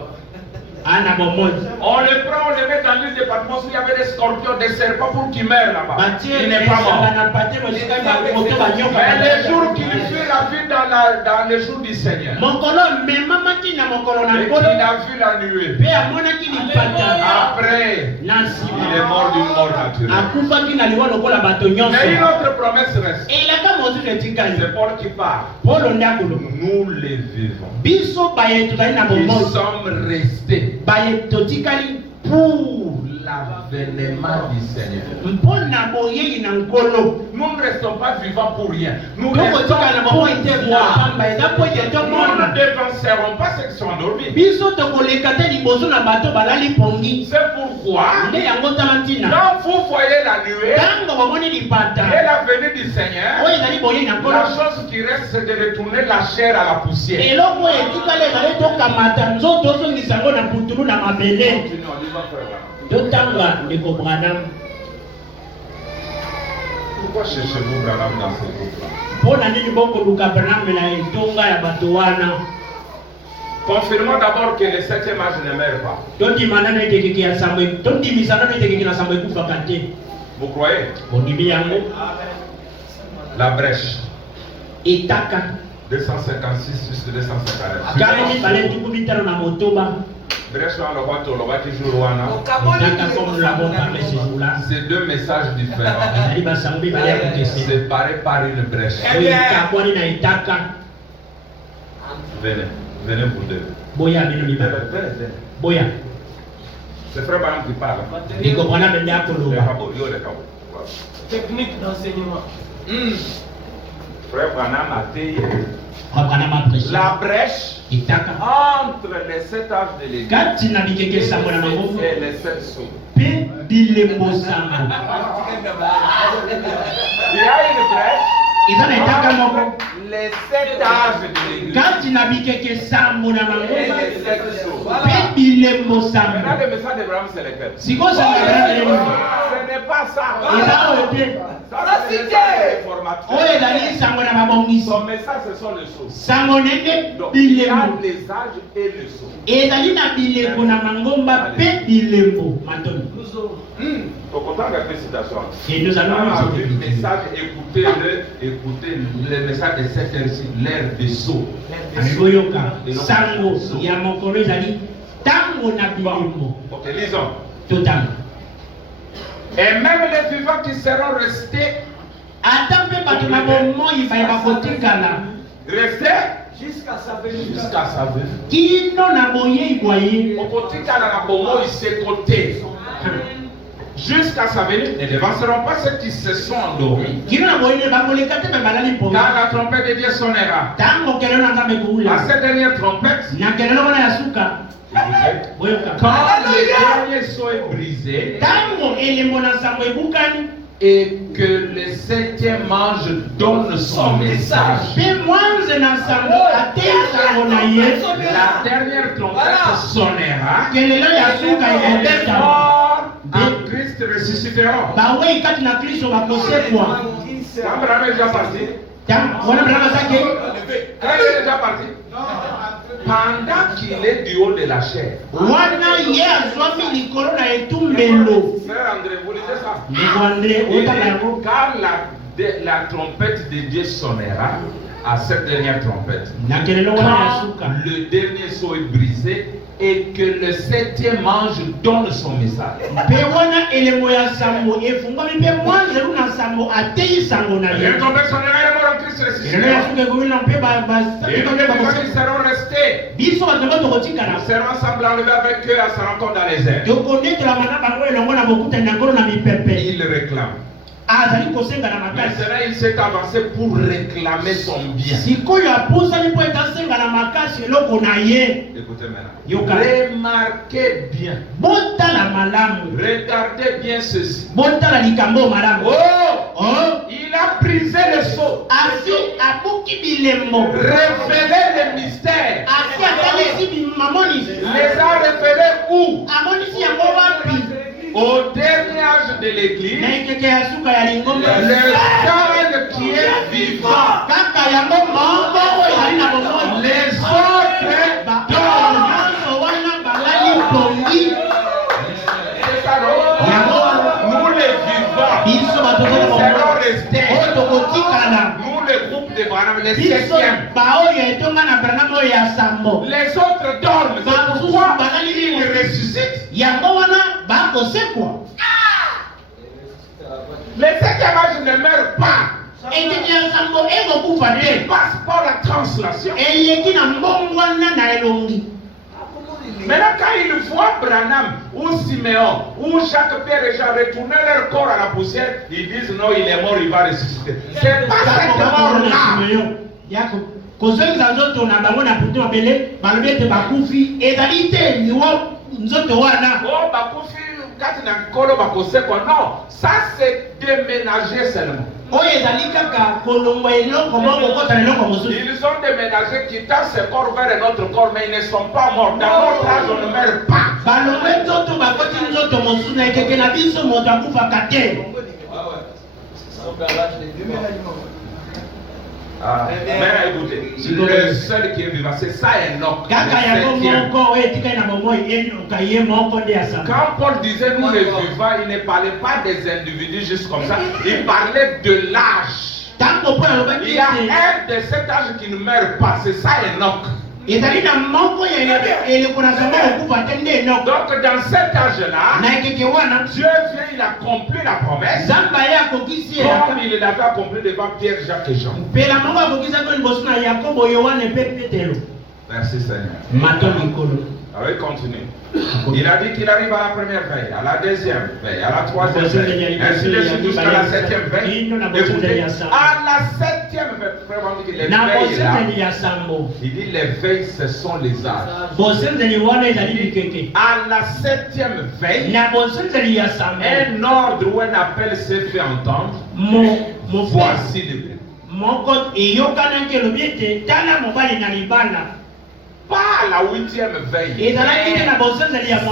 ana bomoi On le prend, on le met dans l'huile de Patmos où il y avait des scorpions, des serpents pour qu'il meure là-bas. batie Il n'est pas esanga mort. na patelo esika moto banyoka Mais le jour qu'il fut la vie dans le jour du Seigneur, mokolo memamaki na mokolo na et nkolo qu'il a vu la nuée, mpe amonaki lipata après, na il est nsima mort d'une mort naturelle. akufaki na liwa lokola bato Mais une nyonso autre promesse reste. elaka mosusu etikali C'est Paul qui parle. polo nde akoloba Nous les vivons. biso baye tozali na Nous bomoi sommes restés baye totikali pour l'avènement du Seigneur. mpona boyei na nkolo Nous ne restons pas vivants pour rien. Nous restons tokotikala na pour bomoi te voir. pamba eza po ete Nous tomona ne dévancerons pas ceux qui sont endormis. biso tokoleka te liboso na bato balali pongi C'est pourquoi, nde yango tala ntina quand vous voyez la nuée ntango bomoni lipata et la venue du Seigneur, oyo ezali boyei na nkolo la chose qui reste, c'est de retourner la chair à la poussière. eloko oyo etikala ezali tokamata nzoto ozongisa yango na putulu na mabele Continuons, on y va, frère. totanga ndeko branam Pourquoi cherchez-vous Branham dans ce groupe-là? mpona nini bokoluka branam na etonga ya bato wana Confirmons d'abord que le 7e âge ne meurt pas. tondima nano etekeki ya sambo tondimisa nano etekeki na sambo ekufaka te Vous croyez? bondimi yango La brèche. etaka 256 jusqu'à 259. kano mibale tuku mitano na motoba Brèche wana loba toloba toujours wana. etaka comme nous l'avons parlé ce jour-là C'est deux messages différents. ezali basango mibale ya kokesena Séparés par une brèche. oyo ekakwani na etaka Venez, venez vous deux. boya bino mibale Venez, venez. boya C'est Frère Branham qui parle. Ndiko Branham ndio akoloba. Voilà. Technique d'enseignement. Frère Branham a payé Branham a prêché. la brèche Itaka. entre les 7 âges de l'église Kati na bikeke sango na bango. et les 7 sceaux. Pe bilembo sango. Il y a une brèche Eza na itaka moko. entre les 7 âges de l'église Kati na bikeke sango na et bango. les 7 sceaux. Pe bilembo Maintenant, sango. le message de Branham, c'est lequel? Siko sango na Branham. Ce n'est pas ça. Eza oyo te. Ça, c'est le message réformateur. Oyo ezali sango na babongisi. Son message, ce sont les sceaux. Sango nenge Donc, il y a bilembo. les âges et les sceaux. Ezali na bilembo na mangomba pe bilembo matoni. Au contraire de la citation. Et nous allons Le message, écoutez le message de cette heure-ci, l'ère des sceaux. Ayoyoka sango ya mokolo ezali tango na bilembo. Ok, lisons. Total. Et même les vivants qui seront restés, Ata mpe bato na bomoi bayeba kotikala Jusqu'à sa venue. jusqu'à sa venue. kino na boyei bwa ye. Okotikala na bomo, ils se côté. Jusqu'à sa venue, ne devanceront pas ceux qui se sont endormis. Kino na boyei bakoleka te me balali po. Car la trompette de Dieu sonnera. Tango kelelo na nzambe À koula. cette dernière trompette, Na kelelo wana ya suka. écoutez, Boyoka. quand le dernier sceau est brisé Tango elembo na sango ebukani. et que le 7e ange donne son message, Pe mwanze na sango ate sango na ye. la dernière trompette sonnera. Kelelo ya suka Et les ekobeta. morts en Christ ressusciteront. Bawei kati na Kristo bakosekwa. Quand Branham est déjà parti, Wana Branham azaki. quand il est déjà parti, pendant qu'il est du haut de la chair, Wana ye azwami likolo na etumbelo. Frère André, vous lisez ça? Ndeko Andre Il dit, otaka yango. car la trompette de Dieu sonnera à cette dernière trompette. Na kelelo wana ya Quand suka. le dernier sceau est brisé et que le 7e ange donne son message. Pe wana elembo ya sango efungwami pe mwanzelu na sango ateyi sango na La ye. dernière trompette sonnera et les morts en Christ Kelelo ya ressusciteront. suka ekomi na mpe Et les vivants qui seront restés biso bato ngo tokotikala. seront ensemble enlevés avec eux à sa rencontre dans les airs. Tokondetelama na bango elongo na bokutani na nkolo na mipepe. Il réclame. Azali kosenga na makasi. Maintenant, il s'est avancé pour réclamer son bien. Sikoyo apusani mpo ete asenga na makasi eloko na ye. Écoutez maintenant. Yoka. Remarquez bien. Botala malamu. Regardez bien ceci. Botala likambo malamu. Oh! Oh! Il a brisé le sceau. Asi abuki bilembo. Révélé les mystères. Asi atalisi bimamoni. Les a révélés où? Amonisi yango wapi? Au dernier âge de Na l'église. ekeke ya suka ya lingombe. Le seul qui est vivant. Kaka yango moko oyo ezali na bomoi. Les autres dorment. Nyonso wana balali pongi. C'est ça, non? Nous les vivants Biso bato tozali serons bomoi. restés. Oyo tokotikala. Nous le groupe de Branham, les Biso 7e. baoyo etonga na Branham oyo ya sambo. Les autres dorment. C'est pourquoi ils ressuscitent. Yango wana bakosekwa. Les 7e âge ne meurent pas. Ekeke ya sambo ekokufa Ils te. passent par la translation. Eleki na mbongwana na elongi. Maintenant, quand ils voient Branham ou Siméon ou Jacques-Pierre et Jean retourner leur corps à la poussière, ils disent non, il est mort, il va ressusciter. C'est pas cette mort-là. Yako kozongisa nzoto na bango na putu mabele balobi ete bakufi ezali te niwo nzoto wana. Oh, bakufi, kati na nkolo bakosekwa. Non, ça c'est déménager seulement. Oyo ezali kaka kolongwa eloko moko kokota na eloko mosusu. Ils ont déménagé, quittant ce corps vers un autre corps, mais ils ne sont pas morts. Dans notre âge, on ne meurt pas. Balongwe nzoto bakoti nzoto mosusu na ekeke na biso moto akufaka te. Ah, mais écoutez, le seul qui est vivant, c'est ça Enoch. Kaka yango moko oyo etikali na bomoi enoka ye moko nde ya sango. Quand Paul disait nous les vivants, il ne parlait pas des individus juste comme ça, il parlait de l'âge. Tango mpo alobaki Il y a ete un de cet âge qui ne meurt pas, c'est ça Enoch. ezali na moko ya eleko na sango kokufa te nde enoko. Donc dans cet âge-là, Na ekeke wana Dieu vient, il accomplit la promesse, nzambe ye akokisi comme elaka. il l'avait accompli devant Pierre, Jacques et Jean. Mpela moko akokisaki liboso na Yakobo, Yohane mpe Petelo. Merci Seigneur. Ah oui, continue. Il a dit qu'il arrive à la première veille, à la deuxième veille, à la troisième veille, ainsi de suite jusqu'à la septième veille. Écoutez, à la septième veille, frère, on dit que les veilles là, il dit les veilles, ce sont les âges. À la septième veille, un ordre ou un appel s'est fait entendre. Voici les veilles. Pas à la huitième veille,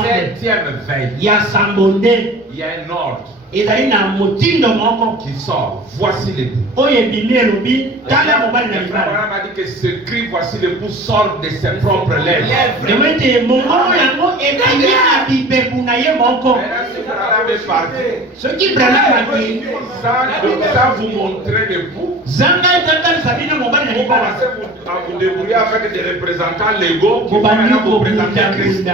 septième veille, il y a un ordre qui sort. Voici l'époux. Abraham a dit que ce cri, voici l'époux, sort de ses propres lèvres. Ce qui ça vous montrer l'époux. Vous commencez à vous débrouiller avec des représentants légaux qui vont maintenant vous présenter Christ.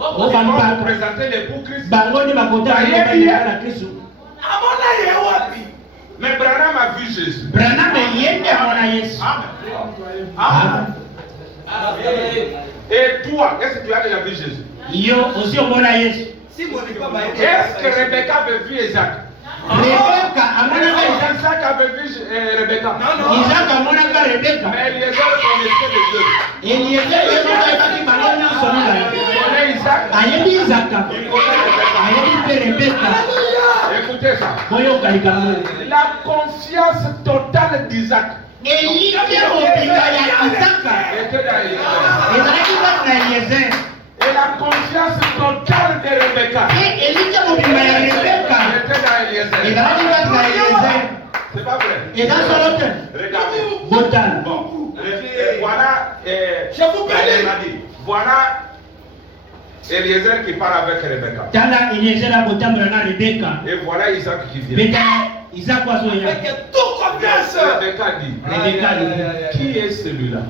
On va vous présenter l'époux Christ. Mais Branham a vu Jésus. Et toi, est-ce que tu as déjà vu Jésus? Est-ce que Rebecca avait vu Isaac? Isaac avait vu Rebecca. Mais Eliezer connaissait les deux. Il connaît Isaac. Écoutez ça. La confiance totale d'Isaac était dans Eliezer. Et la confiance totale de Rebecca était dans Eliezer. C'est pas vrai. Regardez. Bon. Voilà. Je vous bénis. Voilà Eliezer qui part avec Rebecca. Et voilà Isaac qui vient. Avec tout confiance. Rebecca dit, qui est celui-là?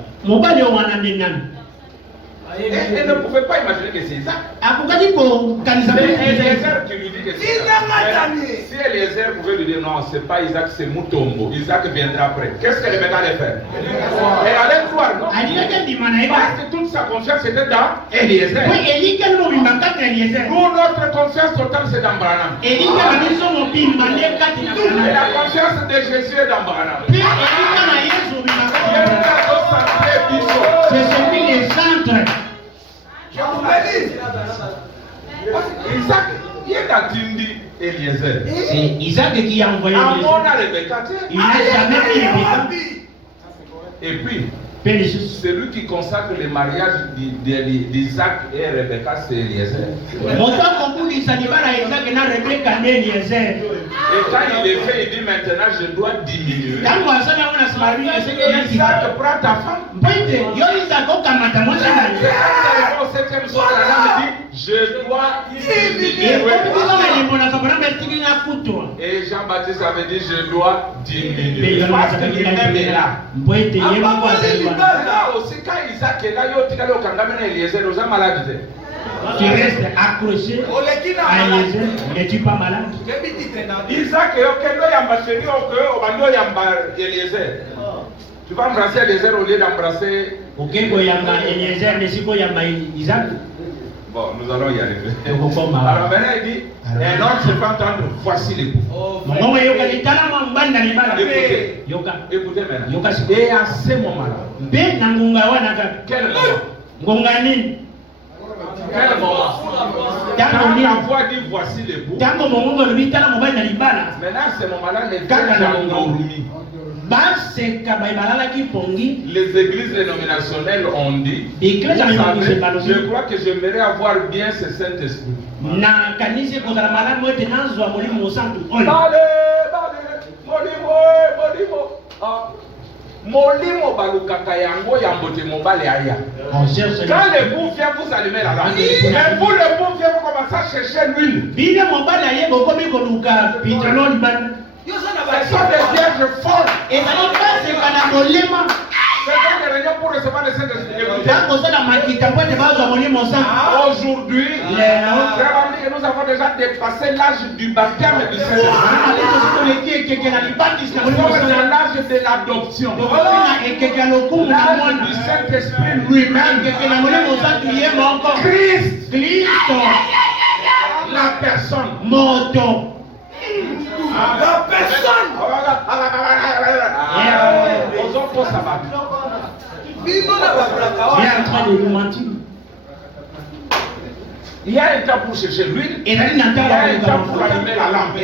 Elle ne pouvait pas imaginer que c'est Isaac. C'est Eliezer qui lui dit que c'est Isaac. Si Eliezer pouvait lui dire non, c'est pas Isaac, c'est Mutombo. Isaac viendra après. Qu'est-ce que Rebecca allait faire? Elle allait croire, non? Parce que toute sa confiance était dans Eliezer. Nous, notre confiance totale, c'est dans Branham. Et la confiance de Jésus est dans Branham. C'est celui des centres. Je vous bénis. Isaac, il est dans Tindi Eliezer. C'est Isaac qui a envoyé Rebecca. Il n'a jamais vu Rebecca. Et puis, celui qui consacre le mariage d'Isaac et Rebecca, c'est Eliezer. Et quand il est fait, il dit maintenant je dois diminuer. Isaac prend ta femme. Au septième soir, la dame dit je dois diminuer. Et Jean-Baptiste avait dit je dois diminuer. Parce que lui-même est là. Là aussi, quand Isaac est là, il y a Eliezer, nous sommes malades. Tu restes accroché à Eliezer, n'es-tu pas malade? Isaac est Eliezer. Tu vas embrasser Eliezer au lieu d'embrasser. Bon, nous allons y arriver. Alors maintenant il dit, un homme se fait entendre, voici l'époux. Écoutez maintenant. Et à ce moment-là, quel moment? Quel moment? Quand la voix dit voici l'époux. Maintenant à ce moment-là, les gars ont dormi. Les églises dénominationnelles ont dit, vous savez, je crois que j'aimerais avoir bien ce Saint-Esprit. Molimo balukaka yango yambote mobile aya. Quand le bout vient, vous allumez la lampe. Mais vous, le bout vient, vous commencez à chercher l'huile. Ce sont des vierges folles. C'est comme des réunions pour recevoir le Saint-Esprit. Aujourd'hui, nous avons déjà dépassé l'âge du baptême du Saint-Esprit. Nous sommes dans l'âge de l'adoption. L'âge Du Saint-Esprit lui-même. Christ, la personne. La personne. Il est en train de nous mentir. Il y a un temps pour chercher l'huile. Il y a un temps pour allumer la lampe.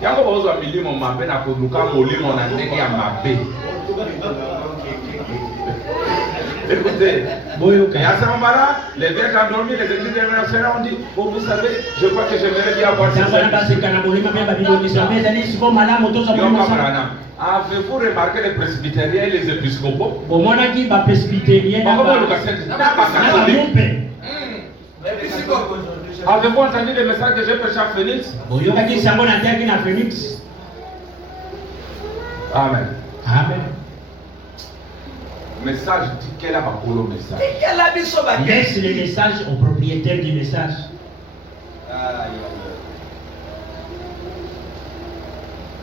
Yango bozo milimo mabe na koluka molimo na ndenge ya mabe. Écoutez, et à ce moment-là, les vieux qui ont dormi, les églises révélationnaires ont dit, oh, vous savez, je crois que j'aimerais bien avoir ce Avez-vous remarqué les presbytériens et les épiscopaux? Avez-vous entendu le message que j'ai prêché à Phoenix? Amen. Amen. Message dit qu'elle a pas le message. Laisse le message au propriétaire du message.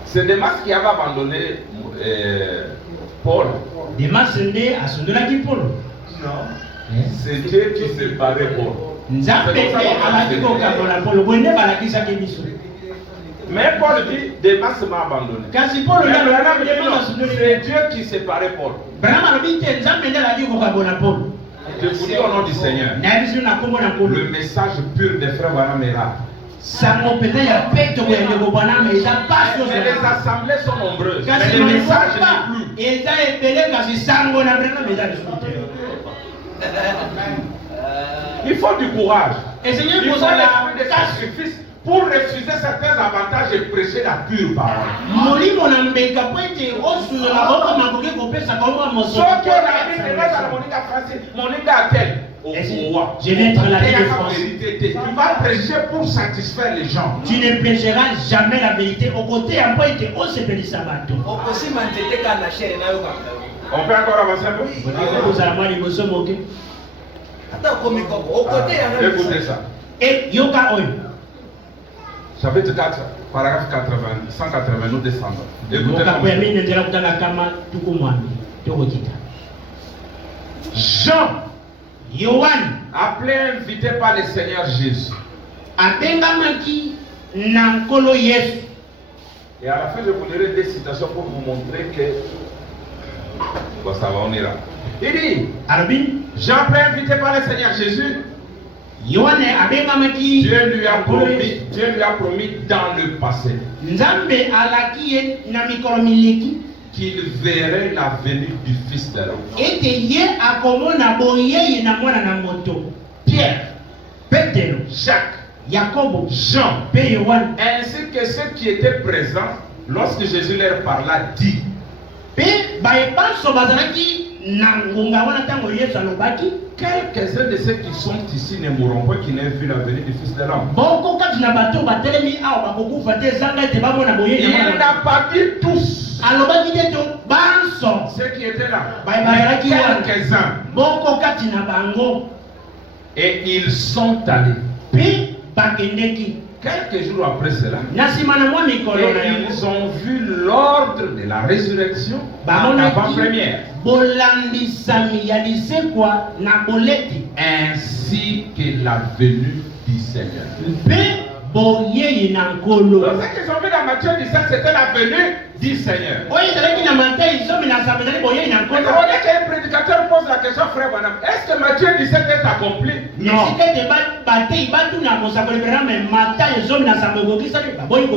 C'est Demas qui avait abandonné Paul. Demas est né à son de la Paul. Non. C'est Dieu qui séparait Paul. Mais Paul dit, Demas m'a abandonné. C'est Dieu qui séparait Paul. Je vous dis au nom du Seigneur, le message pur des frères Wanamera. Mais les assemblées sont nombreuses. Mais le message n'est plus. Il faut du courage. Il faut l'esprit de sacrifice pour refuser certains avantages et prêcher la pure parole. Je vais être la défense. Tu vas prêcher pour satisfaire les gens. Tu ne prêcheras jamais la vérité. Au côté, un peu, on se fait du sabbat. On peut encore avancer un peu? Écoutez ça. Et Yoka Oyo. Chapitre 4, paragraphe 80, 180, nous descendons. Écoutez Jean, Yohan, appelé et invité par le Seigneur Jésus. Et à la fin, je vous lirai des citations pour vous montrer que. Bon, ça va, on ira. Il dit Jean, appelé et invité par le Seigneur Jésus. Dieu lui a promis dans le passé qu'il verrait la venue du Fils de l'homme. Pierre, Pétero, Jacques, Jacob, Jean, ainsi que ceux qui étaient présents lorsque Jésus leur parla, dit. Quelques-uns de ceux qui sont ici ne mourront pas qui n'aient vu la venue du Fils de l'homme. Il n'a pas dit tous. Ceux qui étaient là. Quelques-uns. Et ils sont allés. Quelques jours après cela, et ils ont vu l'ordre de la résurrection en avant-première, ainsi que la venue du Seigneur. Donc, ce qu'ils ont vu dans Matthieu 17, c'était la venue du Seigneur. Vous voyez qu'un prédicateur pose la question, frère Bonham, est-ce que Matthieu 17 est accompli? Non.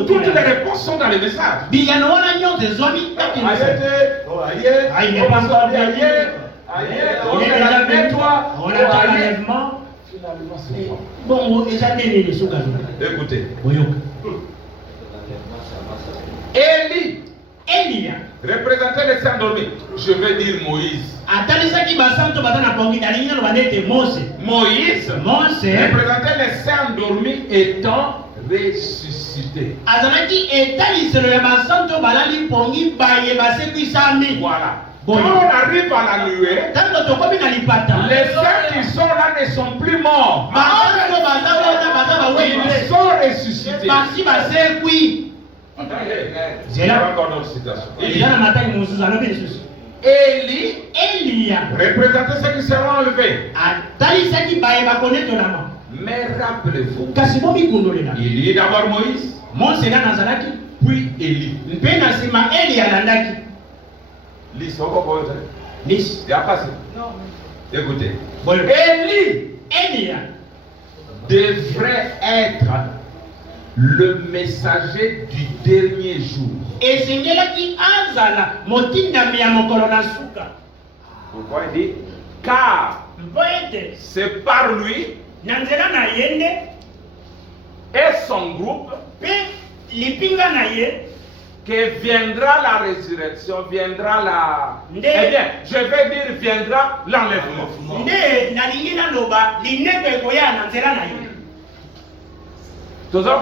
Toutes les réponses sont dans le message. Bon, écoutez. Élie représentait les saints endormis. Je vais dire Moïse. Moïse représentait les saints endormis étant ressuscités. Voilà. Quand on arrive à la nuée, les saints qui sont là ne sont plus morts. Ils sont ressuscités. Attendez, C'est il y là. a encore d'autres citations. Eza na matai mosusu alobi lisusu. Élie Eliya représentait ceux qui seront enlevés. atalisaki baye bakonetolama. Mais rappelez-vous, Kasi bomikundolela. il y a d'abord Moïse, Mose nga nazalaki. puis Élie. Mpe na nsima Eli alandaki. Lis, on va voir. Lisi. Il y a passé. Écoutez. Boyo. Élie Eliya devrait être le messager du dernier jour. esengelaki azala motindami ya mokolo na suka. Pourquoi il dit? Car Mpo ete c'est par lui na nzela na ye nde et son groupe mpe lipinga na ye que viendra la résurrection, viendra la... Nde. Eh bien, je vais dire viendra l'enlèvement. nde nalingi naloba lineto ekoya na nzela na ye. Toujours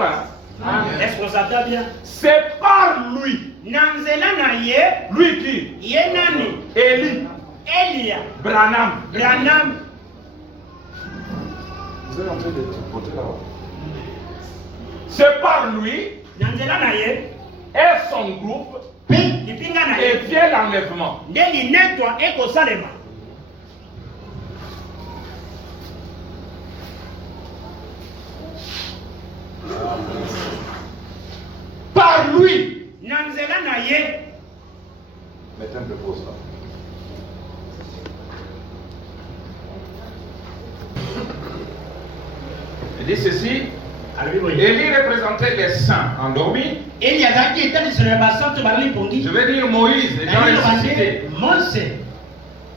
Est-ce qu'on s'entend bien? c'est par lui. Na nzela na ye Lui qui? ye nani? Élie, Eliya Branham. Branham Vous êtes en train de tripoter là-haut. C'est par lui na nzela na ye et son groupe mpe lipinga na et ye vient l'enlèvement. nde linetwa ekosalema. Par lui. Na nzela na ye Mettez un peu pause là. Il dit ceci. alobi boye. Élie représentait les saints endormis. Eli azalaki etaliselo ya basantu balali pongi. Je vais dire Moïse, les gens ressuscités. Mose.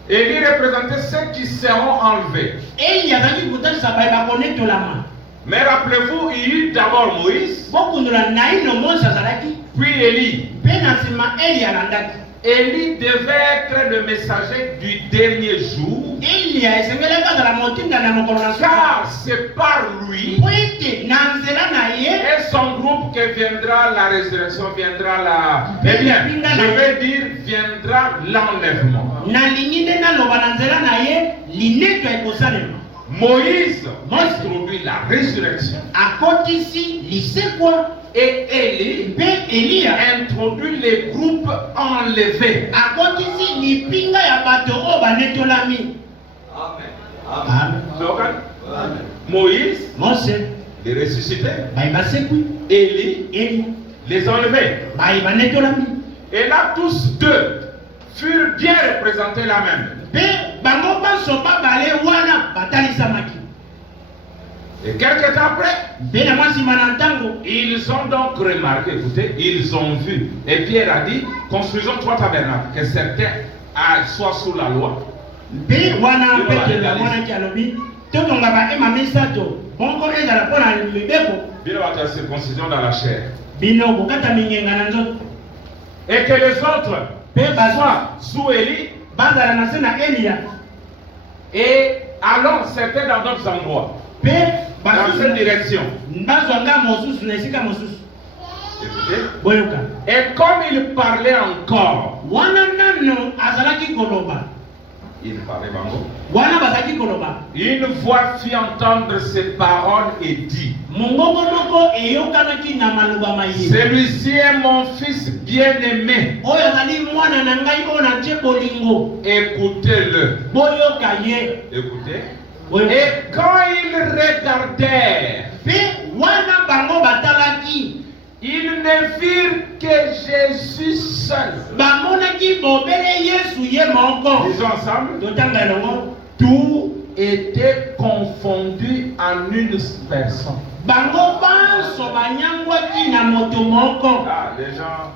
Élie représentait ceux qui seront enlevés. Eli azalaki kotalisa baye bakonetolama. Mais rappelez-vous, il y eut d'abord Moïse, Bokundola naino Mose azalaki puis Élie. mpe na nsima Eli alandaki. Élie devait être le messager du dernier jour, Eliya esengelaki azala motinda na mokolo na suka. car c'est par lui Po ete na nzela na ye et son groupe que viendra la résurrection, viendra la... Eh bien, je vais dire, viendra l'enlèvement. nalingi nde naloba na nzela na ye lineto ekosalema. Moïse introduit la résurrection Akotisi lisekwa et Élie mpe Eliya introduit les groupes enlevés. akotisi lipinga ya bato oyo banetolami. Amen. Donc, Moïse, Mose les ressuscités, baye basekwi Élie, Eliya les enlevés. baye banetolami Et là, tous deux furent bien représentés là même. mpe bango banso babale wana batalisamaki. Et quelque temps après, Mpe na mwa nsima na ntango ils ont donc remarqué, écoutez, ils ont vu. Et Pierre a dit, construisons 3 tabernacles, que certains soient sous la loi. mpe wana petelo amonaki alobi totonga bahema misato bongo ezala mpo na mibeko Bien la circoncision dans la chair. bino kokata mingenga na nzoto Et que les autres mpe bazwa sous Élie bazala na se na Eliya et allons certains dans d'autres endroits. mpe Dans cette direction. bazwa nga mosusu na esika mosusu. Écoutez. Boyoka Et comme il parlait encore, wana nano azalaki koloba il parlait bango. wana bazalaki koloba Une voix fit entendre ces paroles et dit, mongongo moko eyokanaki na maloba mayeba celui-ci est mon fils bien-aimé. oyo azali mwana na ngai oyo natie bolingo Écoutez-le. boyoka ye. Écoutez. Boyoka. Et quand ils regardèrent, mpe wana bango batalaki ils ne virent que Jésus seul. bamonaki bobele Yesu ye moko. Disons ensemble. Totanga elongo. Tout était confondu en une personne. Bango banso banyangwaki na moto moko. Ah, les gens,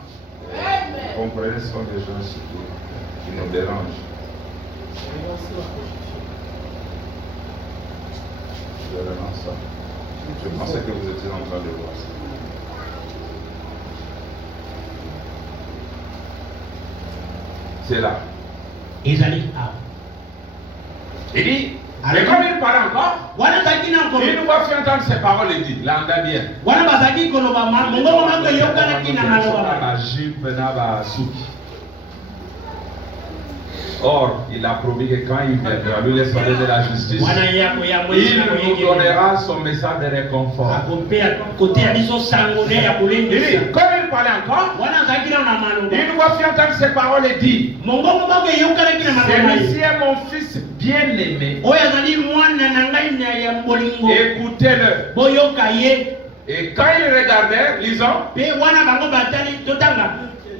vous comprenez, ce sont des gens qui nous dérangent. Je relance ça. Je pensais que vous étiez en train de voir ça. C'est là. Ezali awa. Il dit, mais comme il parle encore, Wana zaki na nkolo. il nous va faire entendre ses paroles et dit, l'anda bien. Wana bazaki koloba mongongo moko eyokanaki na maloba. La jupe n'a pas souki. Or, il a promis que quand il viendra, lui les soldats de la justice, Wana yako ya mwezi na il nous donnera son message de réconfort. akopea kote ya biso sango ne ya Il dit, kolendisa. comme il parlait encore. wana azalaki nano na maloba Une fois fit entendre ces paroles et dit, mongongo moko eyeukanaki na maloba celui-ci ye est mon fils bien-aimé. oyo azali mwana na ngai na ya bolingo Écoutez-le. boyoka ye Et quand ils regardaient, lisons, mpe wana bango batali totanga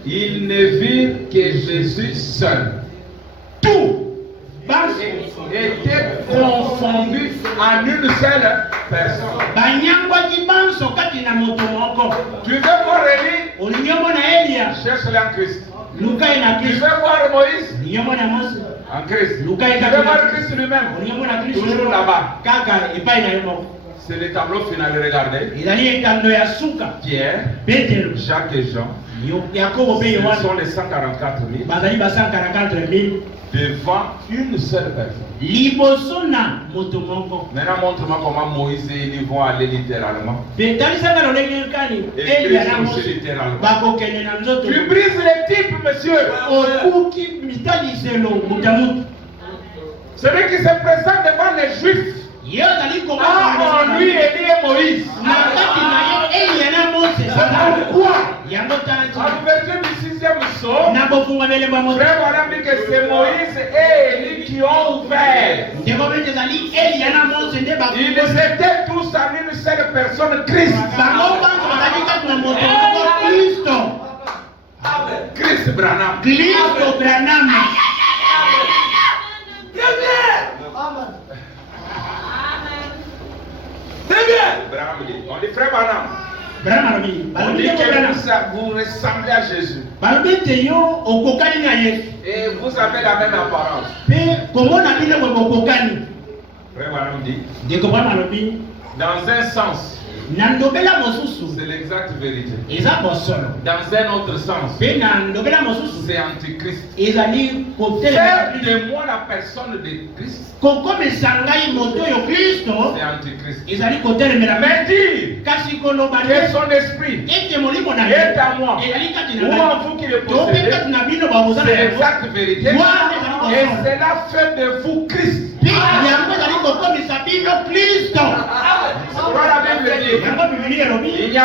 ils ne virent que Jésus seul. tout banso Était confondu en une seule personne. banyangwaki banso kati na moto moko Tu veux voir Élie? olingi omona eliya Cherche-le en Christ. luka ye na Tu kristo veux voir Moïse? olingi omona mose En Christ. Tu luka ye veux kati voir na Christ lui-même? olingi omona kristo Toujours là-bas. kaka epai na ye moko C'est le tableau final. Regardez. ezali etando ya suka Pierre, petelo Jacques et Jean. yakobo mpe Ce yohana sont les 144 000 bazali ba 144 000 devant une seule personne. liboso na moto moko Maintenant, montre-moi comment Moïse et Élie vont aller littéralement. mpe talisaka lolenge kani Et eliya na Christ aussi mose littéralement. bakokende na nzoto Tu brises les types, monsieur. okuki mitaliselo moto ya moto Celui qui se présente devant les Juifs ye ozali a en lui Élie et Moïse. na kati na ye eliya na mose C'est pourquoi, yango tala à ntina l'ouverture du 6e psaume, na bofungwa elembo ya moto Frère Branham dit que c'est Moïse et Élie qui ont ouvert. ndeko bete ezali eliya na mose nde Ils étaient tous en une seule personne, Christ. bango banso bazali kati na moto moko kristo Christ Branham. kristo branam Très bien. Branham dit. On dit Frère Branham. branam alobi On balobi dit ndeko branam que vous ressemblez à Jésus. balobi ete yo okokani na yesu Et vous avez la même apparence. mpe komona bino bwe bokokani Frère Branham dit. ndeko branam alobi Dans un sens, na ndobela mosusu c'est l'exacte vérité. eza bosolo Dans un autre sens, mpe na ndobela mosusu c'est antichrist. ezali kotelema Faire de moi la personne de Christ, kokomisa ngai moto oyo kristo c'est antichrist. ezali kotelemela Mais dire kasi koloba que nde son esprit ete molimo na est à moi, ezali kati ou na en ngai vous qui le to mpe possédez, kati na bino bakozala c'est yango l'exacte vérité. Et cela fait de vous Christ. mpe yango ezali kokomisa bino kristo Pourquoi la Bible dit yango bibili elobi il y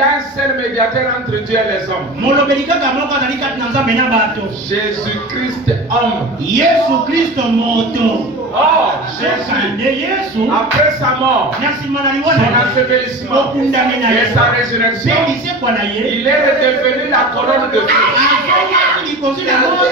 a un seul médiateur entre Dieu et les hommes. molobeli kaka moko azali kati na nzambe na bato Jésus-Christ homme. yesu kristo moto Or, saka Jésus, nde yesu après sa mort, na nsima na son liwona ensevelissement okundami na ye et sa mpe résurrection, lisekwa na ye il est redevenu la colonne de feu. azongaki likonzi na moto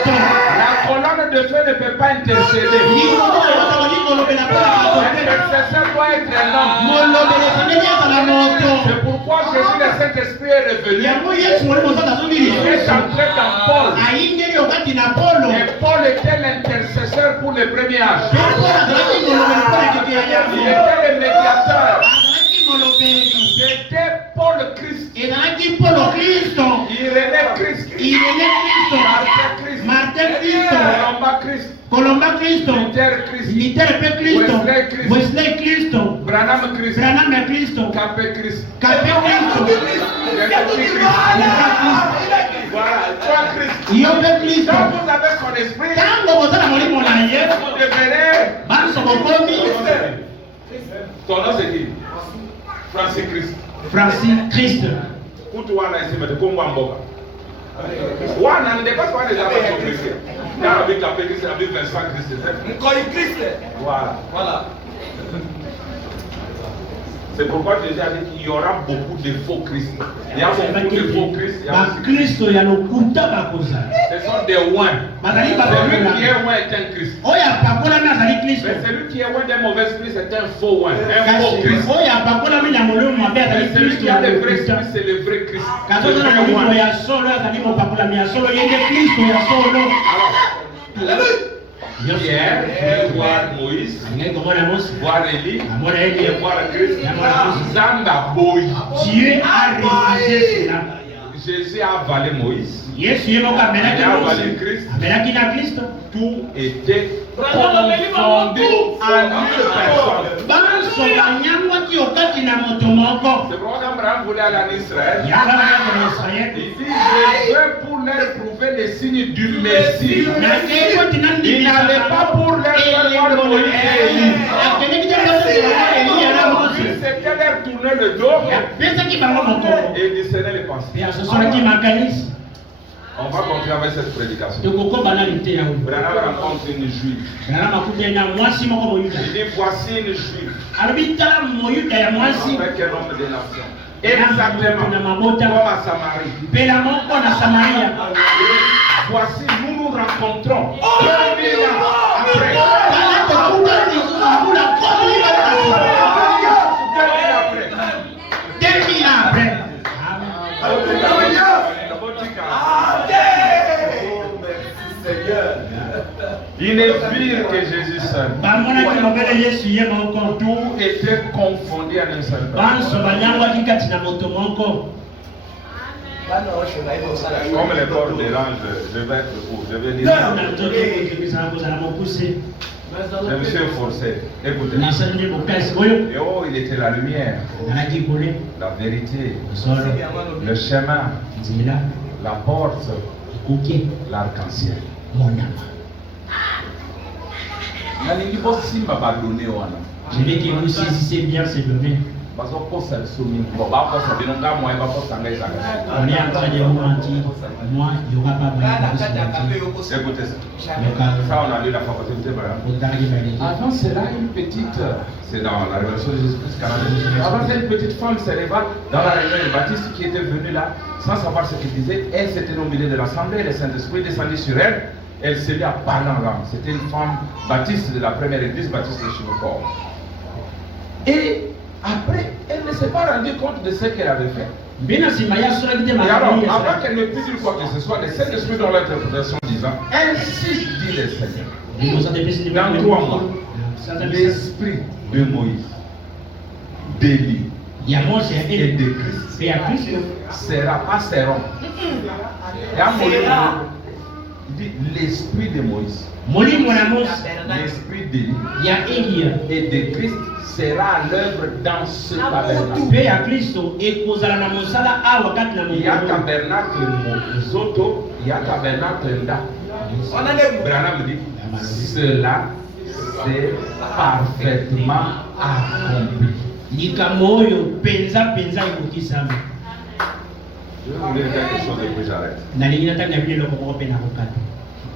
La colonne de feu ne peut pas intercéder. likonzi na moto akoki kolobela mpona bato te L'intercesseur doit être un homme. molobeli esengeli ezala moto C'est pourquoi Jésus, le Saint-Esprit, est revenu. yango yesu molimo mosantu azongi Il est lisusu entré dans Paul. ayingeli okati na polo Et Paul était l'intercesseur pour le premier âge. mpe polo azalaki molobeli mpona ekeke ya Il yango était le médiateur. azalaki molobeli C'était Paul Christ. ezalaki polo kristo Irénée Christ. irene kristo Martin Christ. martin kristo Colomba Christ. kolomba kristo Luther Christ. litere mpe kristo Wesley Christ. wesley kristo Branham Christ. branam ya kristo Capé Christ. kape kristo Voilà, toi Christ. yo mpe kristo Quand vous avez son esprit, ntango bozala molimo na ye vous devenez. banso bokomi Ton nom c'est qui? Francis Christ. francis christ Kutu wana isimete kongwa mboka. Wana ndepasa wana eza bato Christ. Dans la Capé Christ, la Bible Vincent Christ. Encore Christ. Voilà. Voilà. C'est pourquoi Jésus a dit qu'il y aura beaucoup de faux Christ. Il y a beaucoup de faux Christ. Il y a aussi- bakristo ya lokuta bakozala Ce sont des oins. bazali Celui qui bakokola est oint est un Christ. oyo apakolami azali kristo Mais celui qui est oint d'un mauvais esprit, c'est un faux oint. Un kasi faux Christ. oyo apakolami na molimo mabe Mais azali celui kristo qui ya a le vrai lokuta esprit, c'est le vrai Christ. kasi Le oza na vrai molimo oint. ya solo azali mopakolami ya solo ye nde kristo ya solo Pierre, voulait voir Moïse, alingai komona mose voir Élie, amona et eli voir Christ. Amona Christ. Zamba boy. dieu a réalisé cela Jésus a avalé Moïse. yesu ye moko amelaki Il a avalé mose Christ. amelaki na kristo Tout était confondu en une personne. banso banyangwaki okati na moto moko C'est pourquoi quand Abraham voulait aller en Israël, yanga bakati na israel il dit je veux pour leur prouver les signes du Messie. nakei koti Il n'allait pas pour leur faire voir Moïse et Élie. akeleki te eliya na mose C'était leur tourner tourner le dos et discerner les pensées. On va continuer avec cette prédication. Branham rencontre une juive. Il dit voici une juive avec un homme des nations. Exactement comme à Samarie. Voici, nous nous rencontrons 2000 ans après. Ils ne virent que Jésus seul. Tout était confondu en un seul temps. Comme les corps des anges, je vais être fou. Je vais dire. Je me suis forcé. Écoutez. Et oh, il était la lumière, la vérité, le chemin, la porte, l'arc-en-ciel. Je veux que vous saisissez bien ces données. On est en train de vous mentir. Moi, il n'y aura pas moyen de vous mentir. Écoutez ça. Ça, on a lu la faculté. Avant cela, une petite, c'est dans la révélation de Jésus-Christ. Avant, une petite femme se leva dans la réunion du Baptiste qui était venue là, sans savoir ce qu'il disait. Elle s'était au milieu de l'assemblée, le Saint-Esprit descendit sur elle. Elle s'est mise à parler en langue. C'était une femme baptiste de la première église baptiste de Chivocor. Et après, elle ne s'est pas rendue compte de ce qu'elle avait fait. Et alors, avant qu'elle ne puisse dire quoi que ce soit, le Saint-Esprit dans l'interprétation disant, ainsi dit le Seigneur, dans 3 mois, l'esprit de Moïse, d'Élie et de Christ sera pas seront. Et à Moïse, il dit l'esprit de Moïse, l'esprit d'Élie et de Christ sera à l'œuvre dans ce tabernacle. Il y a tabernacle Zoto, il y a tabernacle Nda. Branham dit cela c'est parfaitement accompli. Je vais vous dire quelque chose et puis j'arrête.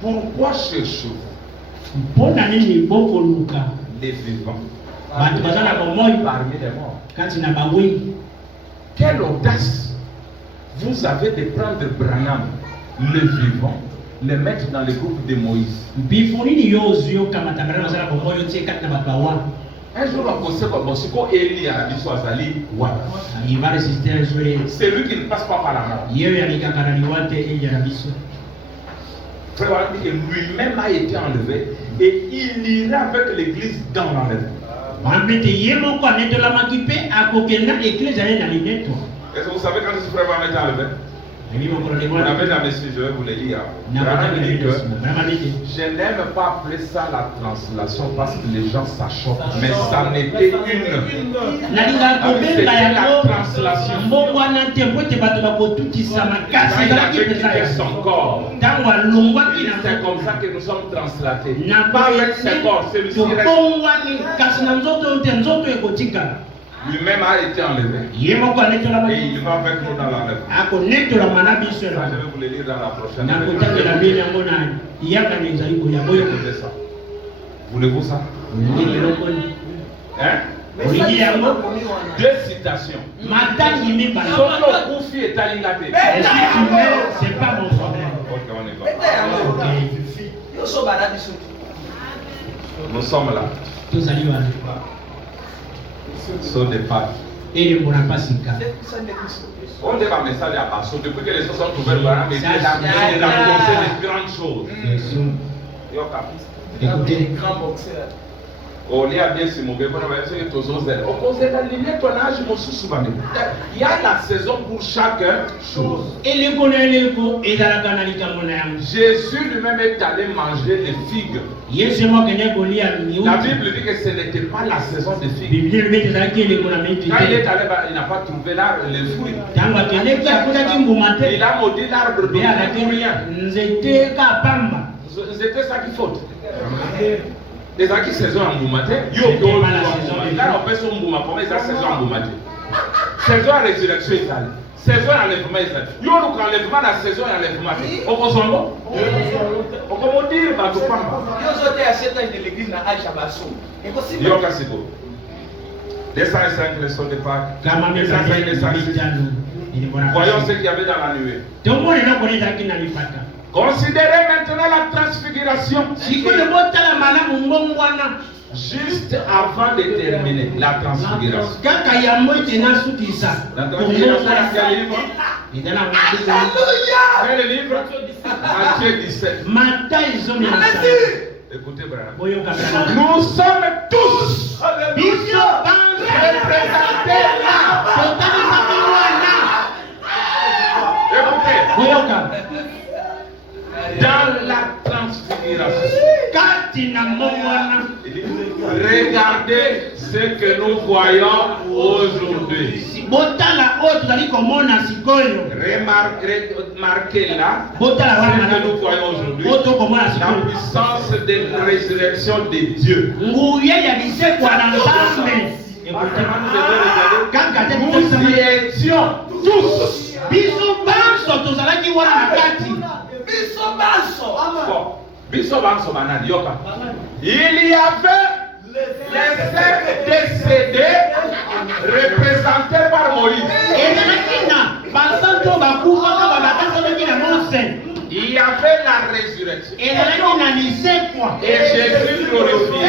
Pourquoi cherchez-vous les vivants parmi les morts? Quelle audace vous avez de prendre Branham, le vivant, le mettre dans le groupe de Moïse. Un jour, on pensait que Élie a dit c'est lui qui ne passe pas par la mort. Frère, lui-même a été enlevé et il ira avec l'église dans l'enlèvement. Est-ce que vous savez quand ce frère va être enlevé? On avait jamais su, je vais vous le lire. Je n'aime pas appeler ça la translation parce que les gens s'achoppent, mais ça n'était une. C'était la translation. Il avait quitté son corps. C'est comme ça que nous sommes translatés. Pas avec ce corps, celui-ci reste. Lui-même a été enlevé. Et il va avec nous dans l'enlèvement. Ça, je vais vous le lire dans la prochaine. Écoutez ça. Voulez-vous ça? Hein? Deux citations. Soto Koufi et Talingate. C'est pas mon problème. Ok, on est bon. Nous sommes là. Sont des pâtes. On est dans le message à Basso. Depuis que les gens sont ouverts, il a annoncé de grandes choses. Écoutez. On est à bien si mon bébé, on va essayer de tous les ailes. Il y a la saison pour chaque chose. Jésus lui-même est allé manger des figues. La Bible dit que ce n'était pas la saison des figues. Quand il est allé, il n'a pas trouvé les fruits. Il a maudit l'arbre de rien. C'était ça qui faute. Les gens qui saison en Boumate, là on peut son Bouma, comme les saison en Boumate. Saison ya résurrection ezali. Saison ya enlèvement ezali. Yo luka enlèvement na saison ya enlèvement te. Okozongo? Okomodire bato pamba. Yoka siko. 205 leçons de Pâques. 205 leçons de Pâques. Voyons ce qu'il y avait dans la nuée. Considérez maintenant la transfiguration. Juste avant de terminer la transfiguration. La transfiguration, quel livre? Quel livre? Matthieu 17. Écoutez, Branham. Nous sommes tous représentés là. Écoutez. Dans la transfiguration. Regardez ce que nous voyons aujourd'hui. Remarquez là ce que nous voyons aujourd'hui. La puissance de la résurrection de Dieu. Nous y étions tous. Il y avait les 5 décédés représentés par Moïse. Il y avait la résurrection. Et Jésus glorifié.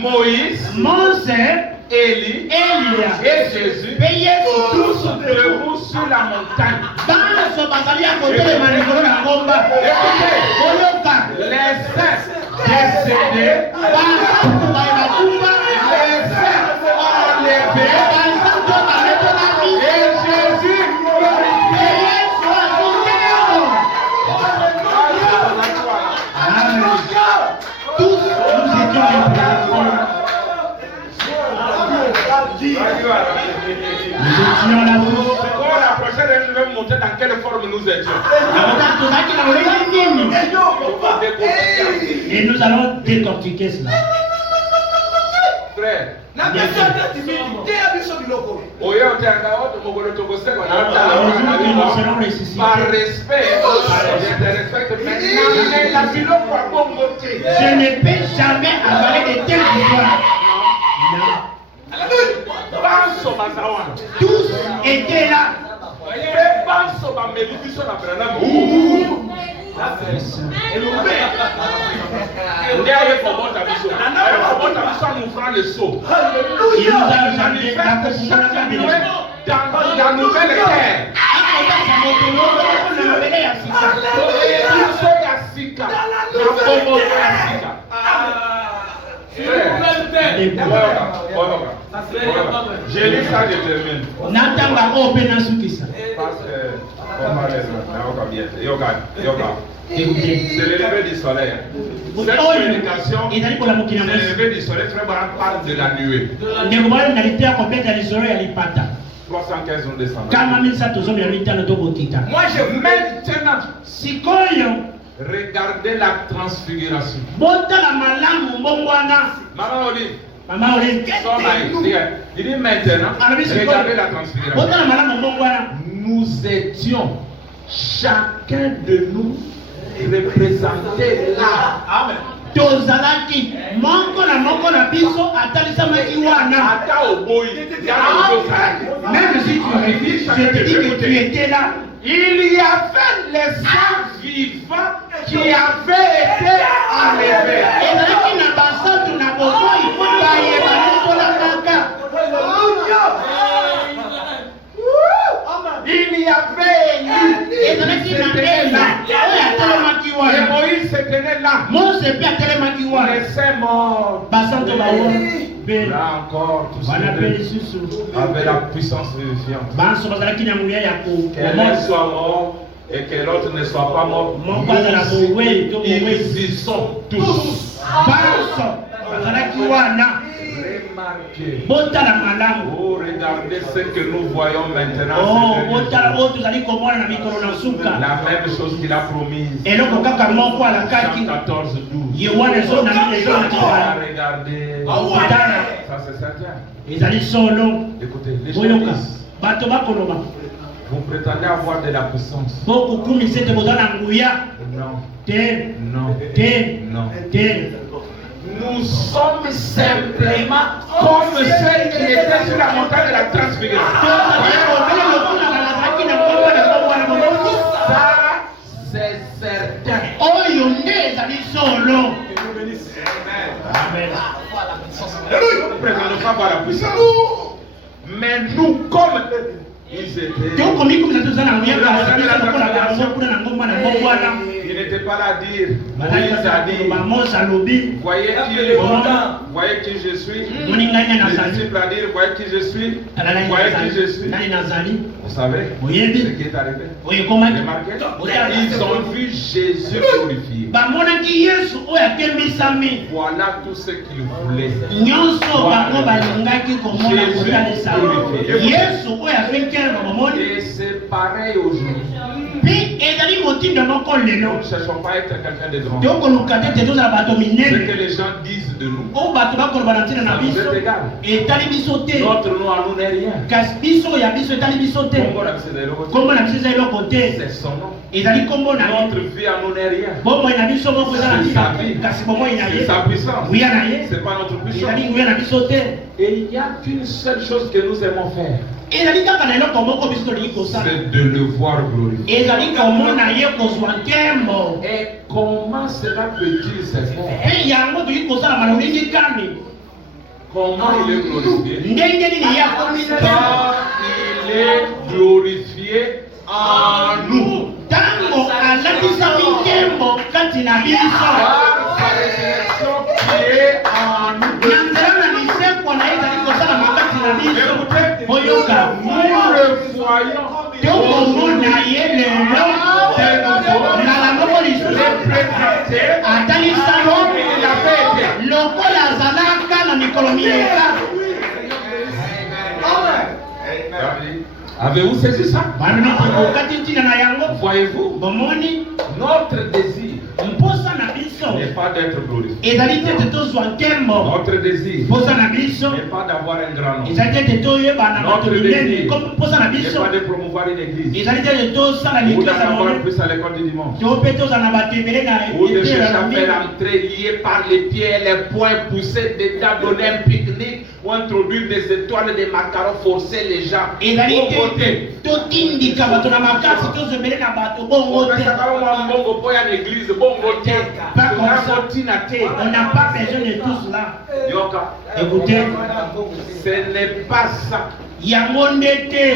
Moïse, Élie et Jésus, tous debout sur la montagne. Écoutez, les 5 décédés, les 5 enlevés, et Jésus glorifié. Tous nous étions la prochaine, elle va montrer dans quelle forme nous étions. Et nous allons décortiquer cela. Frère, par respect, je ne peux jamais avaler de telles histoires. Tous étaient là. Il nous a jamais dans la nouvelle terre. J'ai lu ça, je termine. Parce que c'est le lever du soleil. Cette prédication, c'est le lever du soleil. Frère Branham parle de la nuée. 315 jours décembre. Moi, je maintenant regardez la transfiguration. Maman Olive, il dit maintenant, regardez la transfiguration. Nous étions, chacun de nous, représentés là. Amen. Tozalaki moko na biso atalisamaki wana ata oboyi même si tu réfléchis, je te dis que tu étais là. Il y avait les saints vivants qui avaient été enlevés. Ezalaki na basantu na boboyi bayeba la kaka. Il y avait Élie, et Moïse se tenait là. Les saints morts. Là encore, tous avec la puissance vivifiante. Qu'elle soit mort et que l'autre ne soit pas mort. Ils y sont tous. Remarquez botala malamu. Oh, regardez ce que nous voyons maintenant. Oh, botala o tozali komona na mikolo na suka. La même chose qu'il a promise. Eloko kaka moko alakaki. Jean 14, 12. Yewana zona mine zona kibala. Regardez. Ça c'est certain. Ezali solo. Écoutez, les gens Boyoka. disent, Bato bakoloba. vous prétendez avoir de la puissance. Boko kumi sete bozana nguya. Non. Te. Non. Te. Non. Te. Nous sommes simplement comme ceux qui étaient sur la montagne de la transfiguration. Ça, c'est certain. Oyo nde ezali solo. Amen. Nous ne prétendons pas avoir la puissance. Mais nous, comme ils étaient, ils n'étaient pas là à dire, Moïse a dit, voyez qui je suis. Les disciples à dire, voyez qui je suis. Voyez qui je suis. Vous savez ce qui est arrivé. Remarquez, ils ont vu Jésus glorifié. Voilà tout ce qu'ils voulaient. Et c'est pareil aujourd'hui. Nous ne cherchons pas à être quelqu'un de grand. Ce que les gens disent de nous, ça nous est égal. Notre nom à nous n'est rien. C'est son nom. Notre vie à nous n'est rien. C'est sa puissance. C'est pas notre puissance. Et il n'y a qu'une seule chose que nous aimons faire. C'est de le voir glorifié. Et comment cela peut-il se faire? Comment il est glorifié? Quand il est glorifié en nous. Par sa résurrection qui est en nous. Nous le voyons. Avez-vous saisi ça? Voyez-vous, notre désir n'est pas d'être glorifié. Notre désir n'est pas d'avoir un grand nom. Notre désir n'est pas de promouvoir une église ou d'avoir plus à l'école du dimanche ou de chercher à faire entrer lié par les pieds et les poings, pousser dedans, donner un pique-nique ou introduire des étoiles, des macarons, forcer les gens au côté. On n'a pas besoin de tout cela. Écoutez, ce n'est pas ça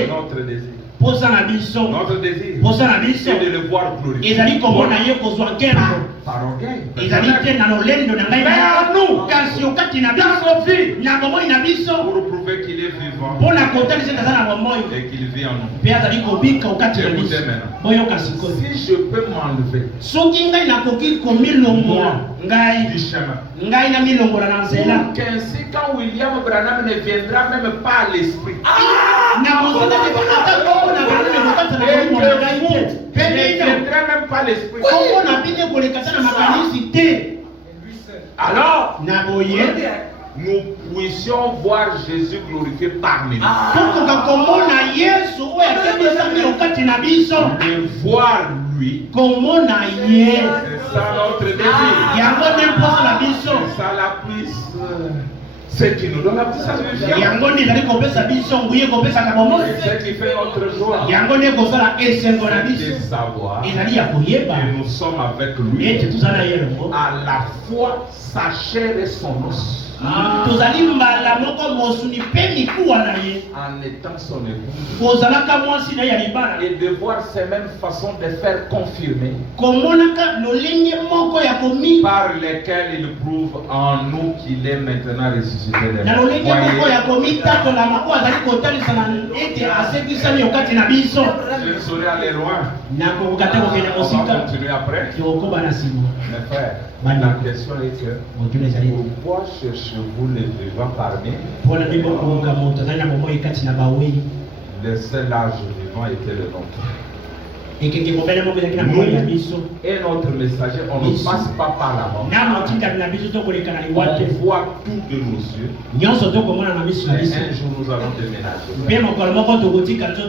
notre désir. Notre désir, c'est de le voir glorifié. Par orgueil. Mais en nous, dans nos vies, pour prouver qu'il est vivant et qu'il vit en nous. Écoutez maintenant. Si je peux m'enlever du chemin, qu'ainsi quand William Branham ne viendra même pas à l'esprit, et que vous ne viendrez même pas à l'esprit, alors nous puissions voir Jésus glorifié parmi nous. De voir lui, c'est ça notre désir. C'est ça la puissance. C'est qui nous donne la puissance de Dieu. C'est ce qui fait notre joie. C'est de savoir que nous sommes avec lui à la fois sa chair et son os. En étant son époux. Et de voir ces mêmes façons de faire confirmer par lesquelles il prouve en nous qu'il est maintenant ressuscité. Je ne saurais aller loin. On va continuer après. Mes frères, la question est que pourquoi chercher chez vous les vivants parmi, le seul âge vivant était le nôtre. Nous et notre messager, on ne passe pas par la mort. On voit tout de nos yeux. Et un jour nous allons déménager.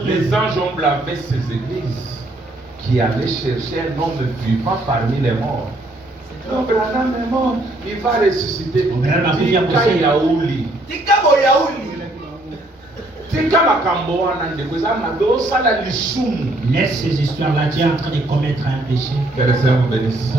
Les anges ont blâmé ces églises qui allaient chercher un homme vivant parmi les morts. Non, Branham est mort, il va ressusciter. Tika Yaouli. Laisse ces histoires-là, Dieu est en train de commettre un péché. Que le Seigneur vous bénisse.